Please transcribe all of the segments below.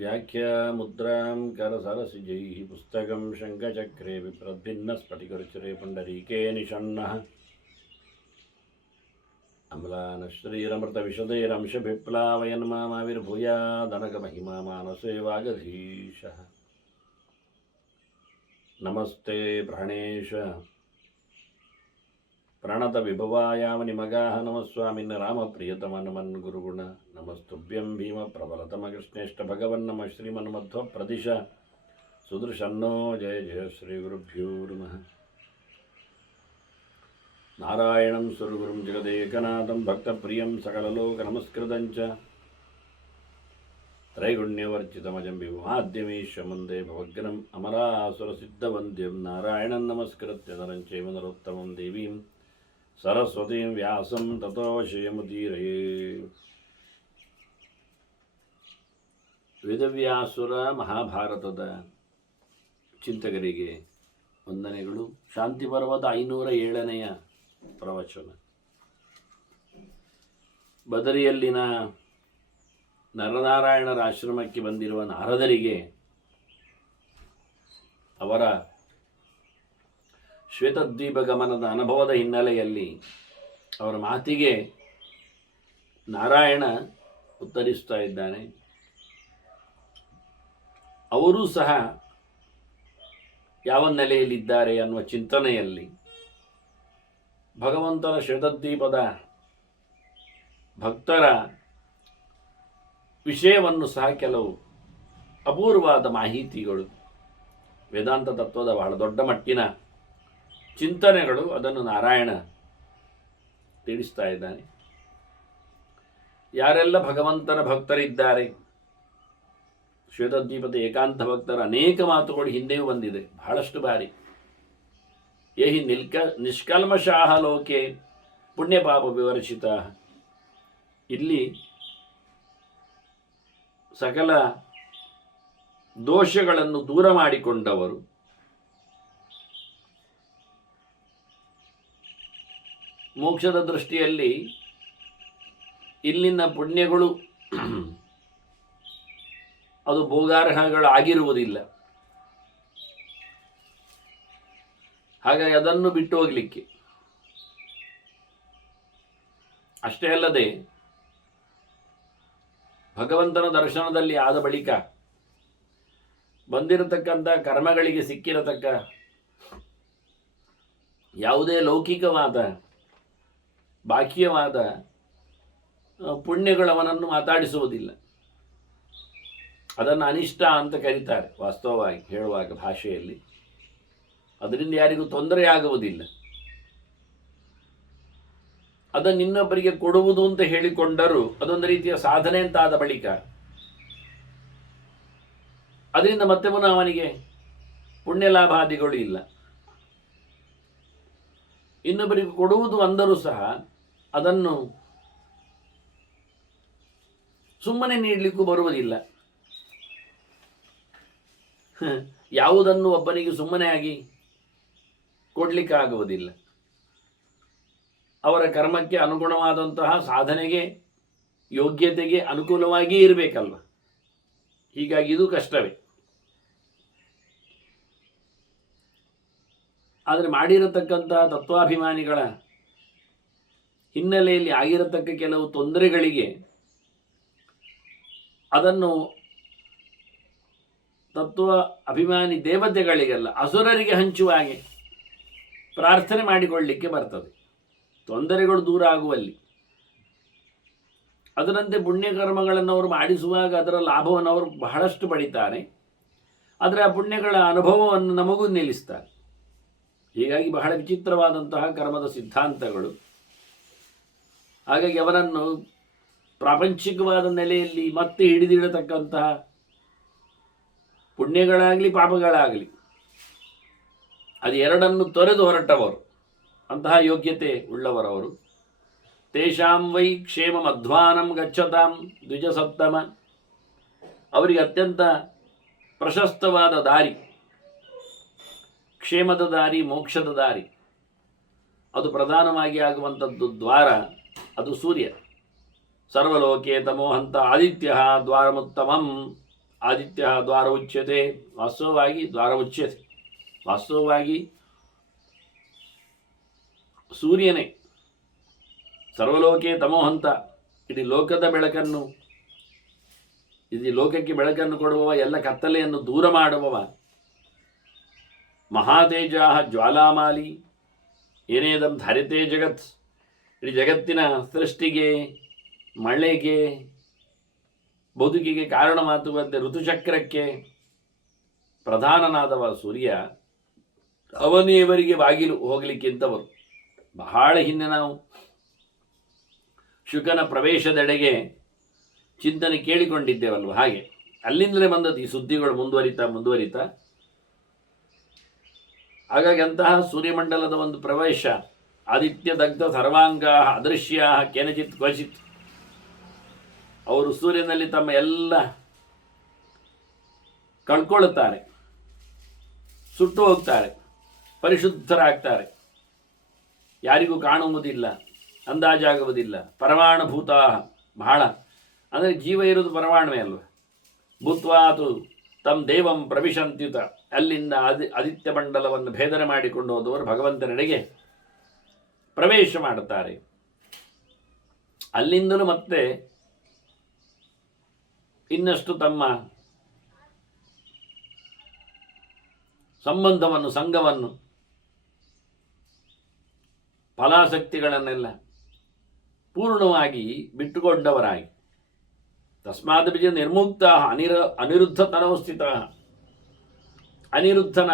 ವ್ಯಾಖ್ಯಾ ಮುದ್ರಾಂ ಕರಸರಸಿಜೈಃ ಪುಸ್ತಕಂ ಶಂಖಚಕ್ರೆ ವಿಪ್ರದ್ಭಿನ್ನಸ್ಫಟಿಕರುಚಿರೆ ಪುಂಡರೀಕೆ ನಿಷಣ್ಣಃ ಅಮ್ಲಾನಶ್ರೀರಮೃತವಿಶದೈರಂಶಭಿಪ್ಲಾವಯನ್ಮಾಮಾವಿರ್ಭೂಯಾದನಗಮಹಿಮಾ ಮಾನಸೇ ವಾಗಧೀಶಃ ನಮಸ್ತೆ ಪ್ರಾಣೇಶ ಪ್ರಣತವಿಭವಾಯಾಮನಿಮಗಾಹ ನಮಸ್ವಾಮಿನ್ ರಾಮಪ್ರಿಯತಮನಮನ್ ಗುರುಗುಣ ನಮಸ್ತುಭ್ಯಂ ಭೀಮ ಪ್ರಬಲತಮಕೃಷ್ಣೇಷ್ಟ ಭಗವನ್ ನಮ ಶ್ರೀಮನ್ಮಧ್ವ ಪ್ರದಿಶ ಸುದೃಶನ್ನೋ ಜಯ ಜಯ ಶ್ರೀ ಗುರುಭ್ಯೋ ನಮಃ. ನಾರಾಯಣಂ ಸ್ವರ್ಗುರುಂ ಜಗದೇಕನಾಥಂ ಭಕ್ತಪ್ರಿಯಂ ಸಕಲಲೋಕನಮಸ್ಕೃತಂಚ ತ್ರೈಗುಣ್ಯವರ್ಜಿತಮಜಂ ವಿಭುಮಾದ್ಯಮೀಶ್ವಮಂದೇ ಭವಗ್ನಂ ಅಮರಾಸುರಸಿದ್ಧವಂದ್ಯಂ ನಾರಾಯಣಂ ನಮಸ್ಕೃತ್ಯ ನರಂ ಚೈವ ನರೋತ್ತಮಂ ದೇವೀಂ ಸರಸ್ವತೀಂ ವ್ಯಾಸಂ ತತೋ ಶ್ರೀಯಮುದೀರಯೇ. ವೇದವ್ಯಾಸುರ ಮಹಾಭಾರತದ ಚಿಂತಕರಿಗೆ ವಂದನೆಗಳು. ಶಾಂತಿ ಪರ್ವದ 507ನೆಯ ಪ್ರವಚನ. ಬದರಿಯಲ್ಲಿನ ನರನಾರಾಯಣರ ಆಶ್ರಮಕ್ಕೆ ಬಂದಿರುವ ನಾರದರಿಗೆ ಅವರ ಶ್ವೇತದ್ವೀಪ ಗಮನದ ಅನುಭವದ ಹಿನ್ನೆಲೆಯಲ್ಲಿ ಅವರ ಮಾತಿಗೆ ನಾರಾಯಣ ಉತ್ತರಿಸ್ತಾ ಇದ್ದಾನೆ. ಅವರೂ ಸಹ ಯಾವ ನೆಲೆಯಲ್ಲಿದ್ದಾರೆ ಅನ್ನುವ ಚಿಂತನೆಯಲ್ಲಿ ಭಗವಂತನ ಶ್ವೇತದ್ವೀಪದ ಭಕ್ತರ ವಿಷಯವನ್ನು ಸಹ ಕೆಲವು ಅಪೂರ್ವವಾದ ಮಾಹಿತಿಗಳು, ವೇದಾಂತ ತತ್ವದ ಬಹಳ ದೊಡ್ಡ ಮಟ್ಟಿನ ಚಿಂತನೆಗಳು, ಅದನ್ನು ನಾರಾಯಣ ತಿಳಿಸ್ತಾ ಇದ್ದಾನೆ. ಯಾರೆಲ್ಲ ಭಗವಂತನ ಭಕ್ತರಿದ್ದಾರೆ, ಶ್ವೇತದ್ವೀಪದ ಏಕಾಂತ ಭಕ್ತರ ಅನೇಕ ಮಾತುಗಳು ಹಿಂದೆಯೂ ಬಂದಿದೆ, ಬಹಳಷ್ಟು ಬಾರಿ. ಯಹಿ ನಿಷ್ಕಲ್ಮಷಾಹ ಲೋಕೆ ಪುಣ್ಯಪಾಪ ವಿವರ್ಷಿತ. ಇಲ್ಲಿ ಸಕಲ ದೋಷಗಳನ್ನು ದೂರ ಮಾಡಿಕೊಂಡವರು, ಮೋಕ್ಷದ ದೃಷ್ಟಿಯಲ್ಲಿ ಇಲ್ಲಿನ ಪುಣ್ಯಗಳು ಅದು ಭೋಗಾರ್ಹಗಳಾಗಿರುವುದಿಲ್ಲ. ಹಾಗಾಗಿ ಅದನ್ನು ಬಿಟ್ಟು ಹೋಗಲಿಕ್ಕೆ. ಅಷ್ಟೇ ಅಲ್ಲದೆ ಭಗವಂತನ ದರ್ಶನದಲ್ಲಿ ಆದ ಬಳಿಕ ಬಂದಿರತಕ್ಕಂಥ ಕರ್ಮಗಳಿಗೆ ಸಿಕ್ಕಿರತಕ್ಕ ಯಾವುದೇ ಲೌಕಿಕವಾದ ಬಾಹ್ಯವಾದ ಪುಣ್ಯಗಳವನನ್ನು ಮಾತಾಡಿಸುವುದಿಲ್ಲ. ಅದನ್ನು ಅನಿಷ್ಟ ಅಂತ ಕರೀತಾರೆ ವಾಸ್ತವವಾಗಿ ಹೇಳುವಾಗ ಭಾಷೆಯಲ್ಲಿ. ಅದರಿಂದ ಯಾರಿಗೂ ತೊಂದರೆಯಾಗುವುದಿಲ್ಲ. ಅದನ್ನು ಇನ್ನೊಬ್ಬರಿಗೆ ಕೊಡುವುದು ಅಂತ ಹೇಳಿಕೊಂಡರೂ ಅದೊಂದು ರೀತಿಯ ಸಾಧನೆ ಅಂತ ಆದ ಬಳಿಕ ಅದರಿಂದ ಮತ್ತೆ ಪುನಃ ಅವನಿಗೆ ಪುಣ್ಯ ಲಾಭಾದಿಗಳು ಇಲ್ಲ. ಇನ್ನೊಬ್ಬರಿಗೆ ಕೊಡುವುದು ಅಂದರೂ ಸಹ ಅದನ್ನು ಸುಮ್ಮನೆ ನೀಡಲಿಕ್ಕೂ ಬರುವುದಿಲ್ಲ. ಯಾವುದನ್ನು ಒಬ್ಬನಿಗೆ ಸುಮ್ಮನೆ ಆಗಿ ಕೊಡಲಿಕ್ಕಾಗುವುದಿಲ್ಲ. ಅವರ ಕರ್ಮಕ್ಕೆ ಅನುಗುಣವಾದಂತಹ ಸಾಧನೆಗೆ, ಯೋಗ್ಯತೆಗೆ ಅನುಕೂಲವಾಗಿ ಇರಬೇಕಲ್ವ. ಹೀಗಾಗಿ ಇದು ಕಷ್ಟವೇ. ಆದರೆ ಮಾಡಿರತಕ್ಕಂತಹ ತತ್ವಾಭಿಮಾನಿಗಳ ಹಿನ್ನೆಲೆಯಲ್ಲಿ ಆಗಿರತಕ್ಕ ಕೆಲವು ತೊಂದರೆಗಳಿಗೆ ಅದನ್ನು ತತ್ವ ಅಭಿಮಾನಿ ದೇವತೆಗಳಿಗೆಲ್ಲ ಅಸುರರಿಗೆ ಹಂಚುವ ಹಾಗೆ ಪ್ರಾರ್ಥನೆ ಮಾಡಿಕೊಳ್ಳಲಿಕ್ಕೆ ಬರ್ತದೆ, ತೊಂದರೆಗಳು ದೂರ ಆಗುವಲ್ಲಿ. ಅದರಂತೆ ಪುಣ್ಯಕರ್ಮಗಳನ್ನು ಅವರು ಮಾಡಿಸುವಾಗ ಅದರ ಲಾಭವನ್ನು ಅವರು ಬಹಳಷ್ಟು ಪಡಿತಾರೆ. ಆದರೆ ಆ ಪುಣ್ಯಗಳ ಅನುಭವವನ್ನು ನಮಗೂ ನಿಲ್ಲಿಸ್ತಾರೆ. ಹೀಗಾಗಿ ಬಹಳ ವಿಚಿತ್ರವಾದಂತಹ ಕರ್ಮದ ಸಿದ್ಧಾಂತಗಳು. ಹಾಗಾಗಿ ಅವರನ್ನು ಪ್ರಾಪಂಚಿಕವಾದ ನೆಲೆಯಲ್ಲಿ ಮತ್ತೆ ಹಿಡಿದಿಡತಕ್ಕಂತಹ ಪುಣ್ಯಗಳಾಗಲಿ ಪಾಪಗಳಾಗಲಿ ಅದು ಎರಡನ್ನು ತೊರೆದು ಹೊರಟವರು, ಅಂತಹ ಯೋಗ್ಯತೆ ಉಳ್ಳವರವರು. ತೇಷಾಂ ವೈ ಕ್ಷೇಮ ಮಧ್ವಾನಂ ಗಚ್ಚತಾಂ ದ್ವಿಜಸತ್ತಮ. ಅವರಿಗೆ ಅತ್ಯಂತ ಪ್ರಶಸ್ತವಾದ ದಾರಿ, ಕ್ಷೇಮದ ದಾರಿ, ಮೋಕ್ಷದ ದಾರಿ, ಅದು ಪ್ರಧಾನವಾಗಿ ಆಗುವಂಥದ್ದು ದ್ವಾರ, ಅದು ಸೂರ್ಯ. ಸರ್ವಲೋಕೆ ತಮೋಹಂತ ಆದಿತ್ಯ ದ್ವಾರಮುತ್ತಮಂ. ಆದಿತ್ಯ ದ್ವಾರ ಉಚ್ಯತೆ, ವಾಸ್ತವವಾಗಿ ದ್ವಾರ ಉಚ್ಯತೆ, ವಾಸ್ತವವಾಗಿ ಸೂರ್ಯನೇ ಸರ್ವಲೋಕೆ ತಮೋಹಂತ. ಇಡೀ ಲೋಕದ ಬೆಳಕನ್ನು, ಇಡೀ ಲೋಕಕ್ಕೆ ಬೆಳಕನ್ನು ಕೊಡುವವ, ಎಲ್ಲ ಕತ್ತಲೆಯನ್ನು ದೂರ ಮಾಡುವವ. ಮಹಾತೇಜ ಜ್ವಾಲಾಮಾಲಿ ಏನೇದಂ ಧರಿತೆ ಜಗತ್. ಇಡೀ ಜಗತ್ತಿನ ಸೃಷ್ಟಿಗೆ, ಮಳೆಗೆ, ಬದುಕಿಗೆ ಕಾರಣವಾಗುವಂತೆ ಋತುಚಕ್ರಕ್ಕೆ ಪ್ರಧಾನನಾದವ ಸೂರ್ಯ. ಅವನೇವರಿಗೆ ಬಾಗಿಲು ಹೋಗಲಿಕ್ಕಿಂತವರು. ಬಹಳ ಹಿಂದೆ ನಾವು ಶುಕನ ಪ್ರವೇಶದೆಡೆಗೆ ಚಿಂತನೆ ಕೇಳಿಕೊಂಡಿದ್ದೇವಲ್ವ, ಹಾಗೆ ಅಲ್ಲಿಂದಲೇ ಬಂದದ್ದು ಈ ಸುದ್ದಿಗಳು ಮುಂದುವರಿತಾ. ಹಾಗಾಗಿ ಅಂತಹ ಸೂರ್ಯಮಂಡಲದ ಒಂದು ಪ್ರವೇಶ, ಆದಿತ್ಯ ದಗ್ಧ ಸರ್ವಾಂಗ ಅದೃಶ್ಯ ಕೇನಚಿತ್ ಕ್ವಚಿತ್. ಅವರು ಸೂರ್ಯನಲ್ಲಿ ತಮ್ಮ ಎಲ್ಲ ಕಳ್ಕೊಳ್ಳುತ್ತಾರೆ, ಸುಟ್ಟು ಹೋಗ್ತಾರೆ, ಪರಿಶುದ್ಧರಾಗ್ತಾರೆ, ಯಾರಿಗೂ ಕಾಣುವುದಿಲ್ಲ, ಅಂದಾಜಾಗುವುದಿಲ್ಲ. ಪರಮಾಣುಭೂತ, ಬಹಳ ಅಂದರೆ ಜೀವ ಇರುವುದು ಪರಮಾಣುವೇ ಅಲ್ವ. ಭೂತ್ವಾತು ತಮ್ಮ ದೇವಂ ಪ್ರವಿಶಂತ್ಯುತ. ಅಲ್ಲಿಂದ ಆದಿತ್ಯ ಮಂಡಲವನ್ನು ಭೇದನೆ ಮಾಡಿಕೊಂಡು ಹೋದವರು ಭಗವಂತನೆಡೆಗೆ ಪ್ರವೇಶ ಮಾಡುತ್ತಾರೆ. ಅಲ್ಲಿಂದಲೂ ಮತ್ತೆ ಇನ್ನಷ್ಟು ತಮ್ಮ ಸಂಬಂಧವನ್ನು, ಸಂಘವನ್ನು, ಫಲಾಸಕ್ತಿಗಳನ್ನೆಲ್ಲ ಪೂರ್ಣವಾಗಿ ಬಿಟ್ಟುಕೊಂಡವರಾಗಿ, ತಸ್ಮಾತ್ ಬೀಜ ನಿರ್ಮುಕ್ತ ಅನಿರುದ್ಧ ತನವಸ್ಥಿತ. ಅನಿರುದ್ಧನ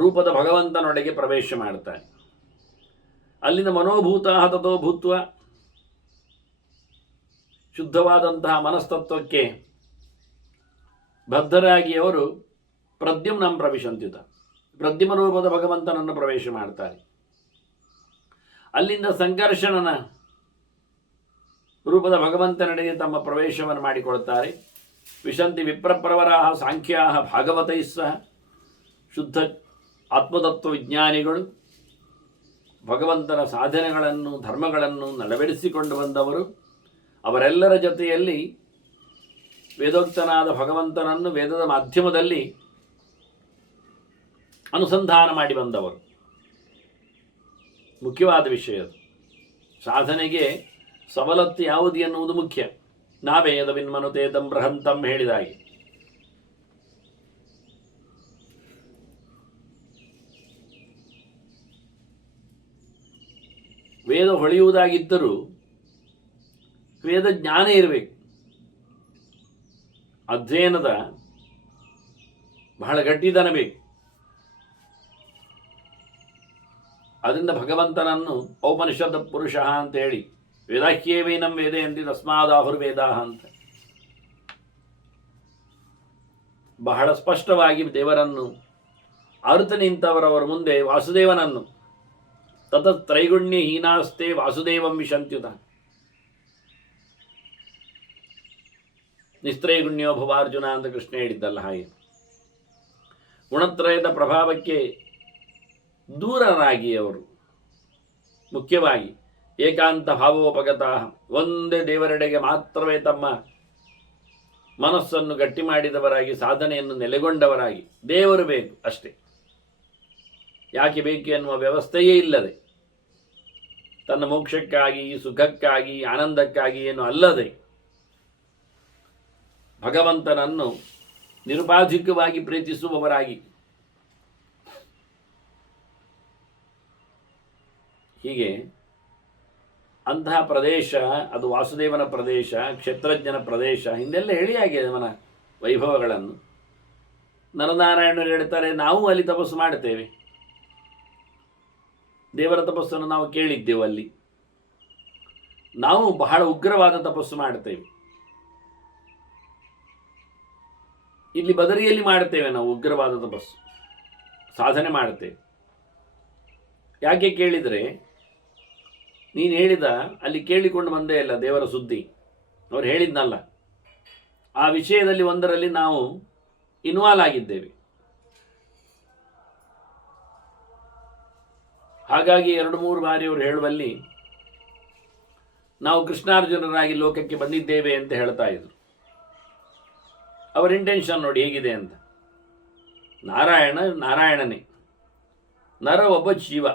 ರೂಪದ ಭಗವಂತನೊಡೆಗೆ ಪ್ರವೇಶ ಮಾಡ್ತಾನೆ. ಅಲ್ಲಿಂದ ಮನೋಭೂತ ತಥೋ ಭೂತ್ವ, ಶುದ್ಧವಾದಂತಹ ಮನಸ್ತತ್ವಕ್ಕೆ ಬದ್ಧರಾಗಿ ಅವರು ಪ್ರದ್ಯುಮ್ನಂ ಪ್ರವಿಶಂತ್ಯುತ, ಪ್ರದ್ಯುಮ್ನ ರೂಪದ ಭಗವಂತನನ್ನು ಪ್ರವೇಶ ಮಾಡ್ತಾರೆ. ಅಲ್ಲಿಂದ ಸಂಕರ್ಷಣನ ರೂಪದ ಭಗವಂತನೆಡೆಗೆ ತಮ್ಮ ಪ್ರವೇಶವನ್ನು ಮಾಡಿಕೊಳ್ತಾರೆ. ವಿಶಂತಿ ವಿಪ್ರಪ್ರವರಾಹ ಸಾಂಖ್ಯಾಹ ಭಾಗವತೈ ಸಹ. ಶುದ್ಧ ಆತ್ಮತತ್ವ ವಿಜ್ಞಾನಿಗಳು, ಭಗವಂತನ ಸಾಧನೆಗಳನ್ನು, ಧರ್ಮಗಳನ್ನು ನೆರವೇರಿಸಿಕೊಂಡು ಬಂದವರು. ಅವರೆಲ್ಲರ ಜೊತೆಯಲ್ಲಿ ವೇದೋಕ್ತನಾದ ಭಗವಂತನನ್ನು ವೇದದ ಮಾಧ್ಯಮದಲ್ಲಿ ಅನುಸಂಧಾನ ಮಾಡಿ ಬಂದವರು. ಮುಖ್ಯವಾದ ವಿಷಯ ಅದು. ಸಾಧನೆಗೆ ಸವಲತ್ತು ಯಾವುದು ಎನ್ನುವುದು ಮುಖ್ಯ. ನಾವೇದ ವಿನ್ಮನುತೇತಂ ಬೃಹಂತಂ ಹೇಳಿದಾಗೆ ವೇದ ಹೊಳೆಯುವುದಾಗಿದ್ದರೂ ವೇದ ಜ್ಞಾನ ಇರಬೇಕು. ಅಧ್ಯಯನದ ಬಹಳ ಗಟ್ಟಿತನ ಬೇಕು. ಅದರಿಂದ ಭಗವಂತನನ್ನು ಔಪನಿಷದ ಪುರುಷ ಅಂತ ಹೇಳಿ, ವೇದಾಹ್ಯೇವೈನಂ ವೇದೆ ಎಂದಿ ತಸ್ಮಾದಾಹುರ್ವೇದಾಹ ಅಂತ ಬಹಳ ಸ್ಪಷ್ಟವಾಗಿ ದೇವರನ್ನು ಅರಿತು ನಿಂತವರವರ ಮುಂದೆ ವಾಸುದೇವನನ್ನು ತತತ್ರೈಗುಣ್ಯ ಹೀನಾಸ್ತೆ ವಾಸುದೇವಂ ವಿಶಂತ್ಯುತ. ನಿಸ್ತ್ರೈಗುಣ್ಯೋ ಭವಾರ್ಜುನ ಅಂತ ಕೃಷ್ಣ ಹೇಳಿದ್ದಲ್ಲ, ಹಾಗೆ ಗುಣತ್ರಯದ ಪ್ರಭಾವಕ್ಕೆ ದೂರರಾಗಿ ಅವರು ಮುಖ್ಯವಾಗಿ ಏಕಾಂತ ಭಾವೋಪಗತ, ಒಂದೇ ದೇವರೆಡೆಗೆ ಮಾತ್ರವೇ ತಮ್ಮ ಮನಸ್ಸನ್ನು ಗಟ್ಟಿ ಮಾಡಿದವರಾಗಿ, ಸಾಧನೆಯನ್ನು ನೆಲೆಗೊಂಡವರಾಗಿ, ದೇವರು ಬೇಕು ಅಷ್ಟೇ, ಯಾಕೆ ಬೇಕು ಎನ್ನುವ ವ್ಯವಸ್ಥೆಯೇ ಇಲ್ಲದೆ, ತನ್ನ ಮೋಕ್ಷಕ್ಕಾಗಿ, ಸುಖಕ್ಕಾಗಿ, ಆನಂದಕ್ಕಾಗಿ ಏನು ಅಲ್ಲದೆ ಭಗವಂತನನ್ನು ನಿರುಪಾಧಿಕವಾಗಿ ಪ್ರೀತಿಸುವವರಾಗಿ, ಹೀಗೆ ಅಂತಹ ಪ್ರದೇಶ ಅದು ವಾಸುದೇವನ ಪ್ರದೇಶ, ಕ್ಷೇತ್ರಜ್ಞನ ಪ್ರದೇಶ. ಹಿಂದೆಲ್ಲ ಹೇಳಿಯಾಗಿದೆ ಅವನ ವೈಭವಗಳನ್ನು. ನರನಾರಾಯಣರು ಹೇಳ್ತಾರೆ, ನಾವು ಅಲ್ಲಿ ತಪಸ್ಸು ಮಾಡ್ತೇವೆ, ದೇವರ ತಪಸ್ಸನ್ನು ನಾವು ಕೇಳಿದ್ದೆವು, ಅಲ್ಲಿ ನಾವು ಬಹಳ ಉಗ್ರವಾದ ತಪಸ್ಸು ಮಾಡ್ತೇವೆ. ಇಲ್ಲಿ ಬದರಿಯಲ್ಲಿ ಮಾಡ್ತೇವೆ ನಾವು ಉಗ್ರವಾದ ತಪಸ್ಸು, ಸಾಧನೆ ಮಾಡ್ತೇವೆ. ಯಾಕೆ ಕೇಳಿದರೆ, ನೀನು ಹೇಳಿದ ಅಲ್ಲಿ ಕೇಳಿಕೊಂಡು ಬಂದೇ ಇಲ್ಲ ದೇವರ ಸುದ್ದಿ, ಅವ್ರು ಹೇಳಿದ್ನಲ್ಲ, ಆ ವಿಷಯದಲ್ಲಿ ಒಂದರಲ್ಲಿ ನಾವು ಇನ್ವಾಲ್ವ್ ಆಗಿದ್ದೇವೆ. ಹಾಗಾಗಿ 2-3 ಬಾರಿ ಅವರು ಹೇಳುವಲ್ಲಿ ನಾವು ಕೃಷ್ಣಾರ್ಜುನರಾಗಿ ಲೋಕಕ್ಕೆ ಬಂದಿದ್ದೇವೆ ಅಂತ ಹೇಳ್ತಾ ಇದ್ರು. ಅವರ ಇಂಟೆನ್ಷನ್ ನೋಡಿ ಹೇಗಿದೆ ಅಂತ. ನಾರಾಯಣನೇ, ನರ ಒಬ್ಬ ಜೀವ,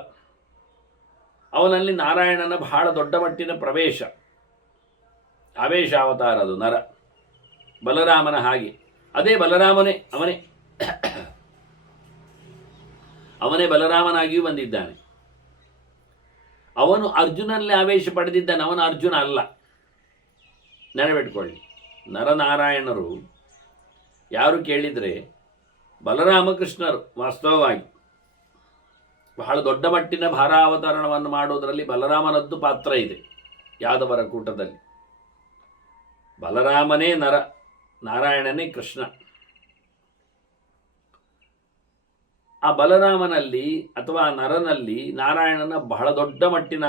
ಅವನಲ್ಲಿ ನಾರಾಯಣನ ಬಹಳ ದೊಡ್ಡ ಮಟ್ಟಿನ ಪ್ರವೇಶ, ಆವೇಶ ಅವತಾರ ಅದು ನರ. ಬಲರಾಮನ ಹಾಗೆ, ಅದೇ ಬಲರಾಮನೇ, ಅವನೇ ಬಲರಾಮನಾಗಿಯೂ ಬಂದಿದ್ದಾನೆ. ಅವನು ಅರ್ಜುನಲ್ಲಿ ಆವೇಶ ಪಡೆದಿದ್ದಾನೆ, ಅವನು ಅರ್ಜುನ ಅಲ್ಲ. ನೆನಪಿಟ್ಕೊಳ್ಳಿ, ನರನಾರಾಯಣರು ಯಾರು ಕೇಳಿದರೆ ಬಲರಾಮಕೃಷ್ಣರು. ವಾಸ್ತವವಾಗಿ ಬಹಳ ದೊಡ್ಡ ಮಟ್ಟಿನ ಭಾರಾವತರಣವನ್ನು ಮಾಡುವುದರಲ್ಲಿ ಬಲರಾಮನದ್ದು ಪಾತ್ರ ಇದೆ. ಯಾದವರ ಕೂಟದಲ್ಲಿ ಬಲರಾಮನೇ ನರ, ನಾರಾಯಣನೇ ಕೃಷ್ಣ. ಆ ಬಲರಾಮನಲ್ಲಿ ಅಥವಾ ನರನಲ್ಲಿ ನಾರಾಯಣನ ಬಹಳ ದೊಡ್ಡ ಮಟ್ಟಿನ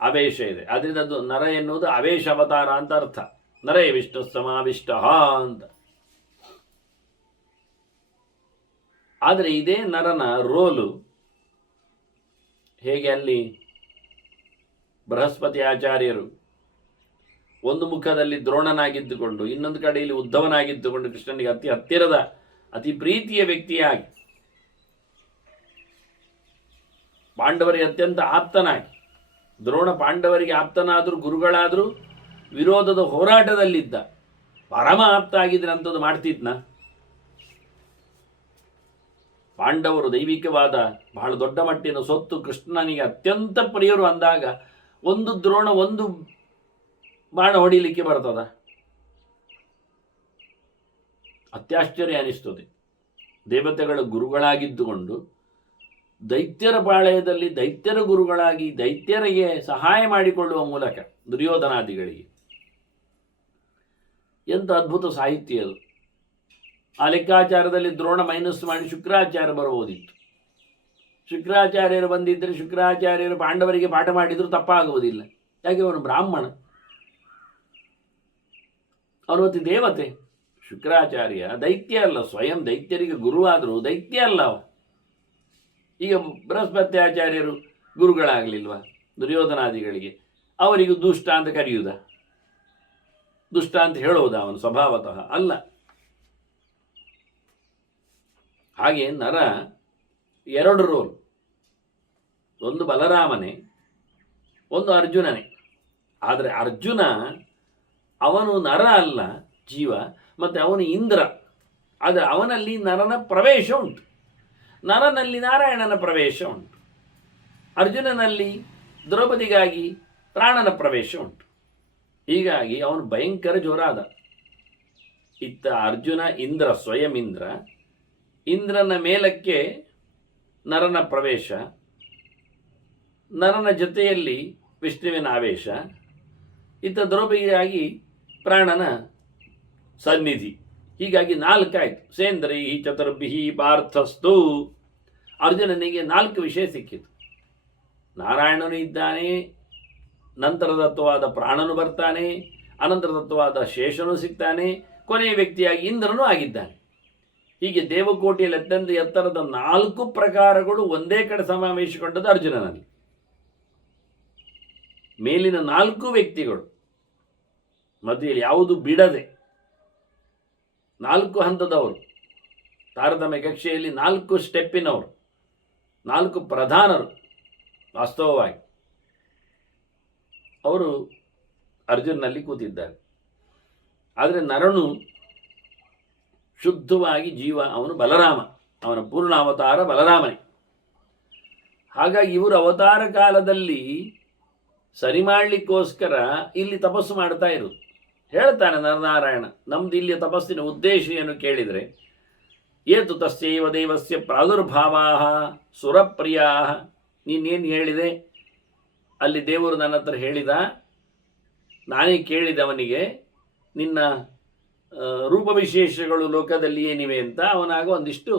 ಆವೇಶ ಇದೆ. ಅದರಿಂದ ಅದು ನರ ಎನ್ನುವುದು ಆವೇಶ ಅವತಾರ ಅಂತ ಅರ್ಥ. ನರೇ ವಿಷ್ಣು ಸಮಾವಿಷ್ಟ ಅಂತ. ಆದರೆ ಇದೇ ನರನ ರೋಲು ಹೇಗೆ ಅಲ್ಲಿ ಬೃಹಸ್ಪತಿ ಆಚಾರ್ಯರು ಒಂದು ಮುಖದಲ್ಲಿ ದ್ರೋಣನಾಗಿದ್ದುಕೊಂಡು ಇನ್ನೊಂದು ಕಡೆಯಲ್ಲಿ ಉದ್ಧವನಾಗಿದ್ದುಕೊಂಡು ಕೃಷ್ಣನಿಗೆ ಅತಿ ಹತ್ತಿರದ ಅತಿ ಪ್ರೀತಿಯ ವ್ಯಕ್ತಿಯಾಗಿ, ಪಾಂಡವರಿಗೆ ಅತ್ಯಂತ ಆಪ್ತನಾಗಿ, ದ್ರೋಣ ಪಾಂಡವರಿಗೆ ಆಪ್ತನಾದರೂ ಗುರುಗಳಾದರೂ ವಿರೋಧದ ಹೋರಾಟದಲ್ಲಿದ್ದ, ಪರಮ ಆಪ್ತ ಆಗಿದ್ರೆ ಅಂಥದ್ದು ಮಾಡ್ತಿದ್ನ? ಪಾಂಡವರು ದೈವಿಕವಾದ ಬಹಳ ದೊಡ್ಡ ಮಟ್ಟಿನ ಸೊತ್ತು, ಕೃಷ್ಣನಿಗೆ ಅತ್ಯಂತ ಪ್ರಿಯರು ಅಂದಾಗ ಒಂದು ದ್ರೋಣ ಒಂದು ಬಾಣ ಹೊಡಿಲಿಕ್ಕೆ ಬರ್ತದ? ಅತ್ಯಾಶ್ಚರ್ಯ ಅನಿಸ್ತದೆ. ದೇವತೆಗಳ ಗುರುಗಳಾಗಿದ್ದುಕೊಂಡು ದೈತ್ಯರ ಪಾಳಯದಲ್ಲಿ ದೈತ್ಯರ ಗುರುಗಳಾಗಿ ದೈತ್ಯರಿಗೆ ಸಹಾಯ ಮಾಡಿಕೊಳ್ಳುವ ಮೂಲಕ ದುರ್ಯೋಧನಾದಿಗಳಿಗೆ ಎಂಥ ಅದ್ಭುತ ಸಾಹಿತ್ಯ ಅದು. ಆ ಲೆಕ್ಕಾಚಾರದಲ್ಲಿ ದ್ರೋಣ ಮೈನಸ್ ಮಾಡಿ ಶುಕ್ರಾಚಾರ್ಯ ಬರಬಹುದಿತ್ತು. ಶುಕ್ರಾಚಾರ್ಯರು ಬಂದಿದ್ದರೆ ಶುಕ್ರಾಚಾರ್ಯರು ಪಾಂಡವರಿಗೆ ಪಾಠ ಮಾಡಿದರೂ ತಪ್ಪಾಗುವುದಿಲ್ಲ. ಯಾಕೆ? ಅವನು ಬ್ರಾಹ್ಮಣ, ಅವನು ದೇವತೆ. ಶುಕ್ರಾಚಾರ್ಯ ದೈತ್ಯ ಅಲ್ಲ, ಸ್ವಯಂ ದೈತ್ಯರಿಗೆ ಗುರುವಾದರೂ ದೈತ್ಯ ಅಲ್ಲ ಅವ. ಈಗ ಬೃಹಸ್ಪತಿ ಆಚಾರ್ಯರು ಗುರುಗಳಾಗಲಿಲ್ವಾ ದುರ್ಯೋಧನಾದಿಗಳಿಗೆ? ಅವರಿಗೂ ದುಷ್ಟ ಅಂತ ಕರೆಯುವುದ? ದುಷ್ಟ ಅಂತ ಹೇಳುವುದ ಅವನು ಸ್ವಭಾವತಃ? ಅಲ್ಲ. ಹಾಗೆ ನರ ಎರಡು ರೋಲ್, ಒಂದು ಬಲರಾಮನೇ, ಒಂದು ಅರ್ಜುನನೇ. ಆದರೆ ಅರ್ಜುನ ಅವನು ನರ ಅಲ್ಲ, ಜೀವ, ಮತ್ತು ಅವನು ಇಂದ್ರ. ಆದರೆ ಅವನಲ್ಲಿ ನರನ ಪ್ರವೇಶ ಉಂಟು, ನರನಲ್ಲಿ ನಾರಾಯಣನ ಪ್ರವೇಶ ಉಂಟು. ಅರ್ಜುನನಲ್ಲಿ ದ್ರೌಪದಿಗಾಗಿ ಪ್ರಾಣನ ಪ್ರವೇಶ ಉಂಟು. ಹೀಗಾಗಿ ಅವನು ಭಯಂಕರ ಜೋರಾದ. ಇತ್ತ ಅರ್ಜುನ ಇಂದ್ರ, ಸ್ವಯಂ ಇಂದ್ರ. ಇಂದ್ರನ ಮೇಲಕ್ಕೆ ನರನ ಪ್ರವೇಶ, ನರನ ಜೊತೆಯಲ್ಲಿ ವಿಷ್ಣುವಿನ ಆವೇಶ. ಇತ್ತ ದ್ರೌಪದಿಯಾಗಿ ಪ್ರಾಣನ ಸನ್ನಿಧಿ. ಹೀಗಾಗಿ ನಾಲ್ಕಾಯ್ತು. ಸೇಂದ್ರೈ ಚತುರ್ಭಿಹಿ ಪಾರ್ಥಸ್ತು. ಅರ್ಜುನನಿಗೆ 4 ವಿಷಯ ಸಿಕ್ಕಿತು. ನಾರಾಯಣನು ಇದ್ದಾನೆ, ನಂತರದತ್ವವಾದ ಪ್ರಾಣನು ಬರ್ತಾನೆ, ಅನಂತರದತ್ವವಾದ ಶೇಷನು ಸಿಗ್ತಾನೆ, ಕೊನೆಯ ವ್ಯಕ್ತಿಯಾಗಿ ಇಂದ್ರನು ಆಗಿದ್ದಾನೆ. ಹೀಗೆ ದೇವಕೋಟಿಯಲ್ಲಿ ಅತ್ಯಂತ ಎತ್ತರದ 4 ಪ್ರಕಾರಗಳು ಒಂದೇ ಕಡೆ ಸಮಾವೇಶಗೊಂಡದ್ದು ಅರ್ಜುನನಲ್ಲಿ. ಮೇಲಿನ 4 ವ್ಯಕ್ತಿಗಳು ಮಧ್ಯೆಯಲ್ಲಿ ಯಾವುದು ಬಿಡದೆ 4 ಹಂತದವರು, ತಾರತಮ್ಯ ಕಕ್ಷೆಯಲ್ಲಿ 4 ಸ್ಟೆಪ್ಪಿನವರು, 4 ಪ್ರಧಾನರು. ವಾಸ್ತವವಾಗಿ ಅವರು ಅರ್ಜುನಲ್ಲಿ ಕೂತಿದ್ದಾರೆ. ಆದರೆ ನರನು ಶುದ್ಧವಾಗಿ ಜೀವ, ಅವನು ಬಲರಾಮ, ಅವನ ಪೂರ್ಣ ಅವತಾರ ಬಲರಾಮನೇ. ಹಾಗಾಗಿ ಇವರು ಅವತಾರ ಕಾಲದಲ್ಲಿ ಸರಿ ಮಾಡಲಿಕ್ಕೋಸ್ಕರ ಇಲ್ಲಿ ತಪಸ್ಸು ಮಾಡ್ತಾ ಇರೋದು. ಹೇಳ್ತಾನೆ ನರನಾರಾಯಣ, ನಮ್ದು ಇಲ್ಲಿಯ ತಪಸ್ಸಿನ ಉದ್ದೇಶ ಏನು ಕೇಳಿದರೆ, ಏತು ತಸ್ಯೈವ ದೇವಸ್ಯ ಪ್ರಾದುರ್ಭಾವಾ ಸುರಪ್ರಿಯಾ. ನೀನೇನು ಹೇಳಿದೆ ಅಲ್ಲಿ? ದೇವರು ನನ್ನ ಹತ್ರ ಹೇಳಿದ, ನಾನೇ ಕೇಳಿದೆ ಅವನಿಗೆ, ನಿನ್ನ ರೂಪವಿಶೇಷಗಳು ಲೋಕದಲ್ಲಿ ಏನಿವೆ ಅಂತ. ಅವನಾಗ ಒಂದಿಷ್ಟು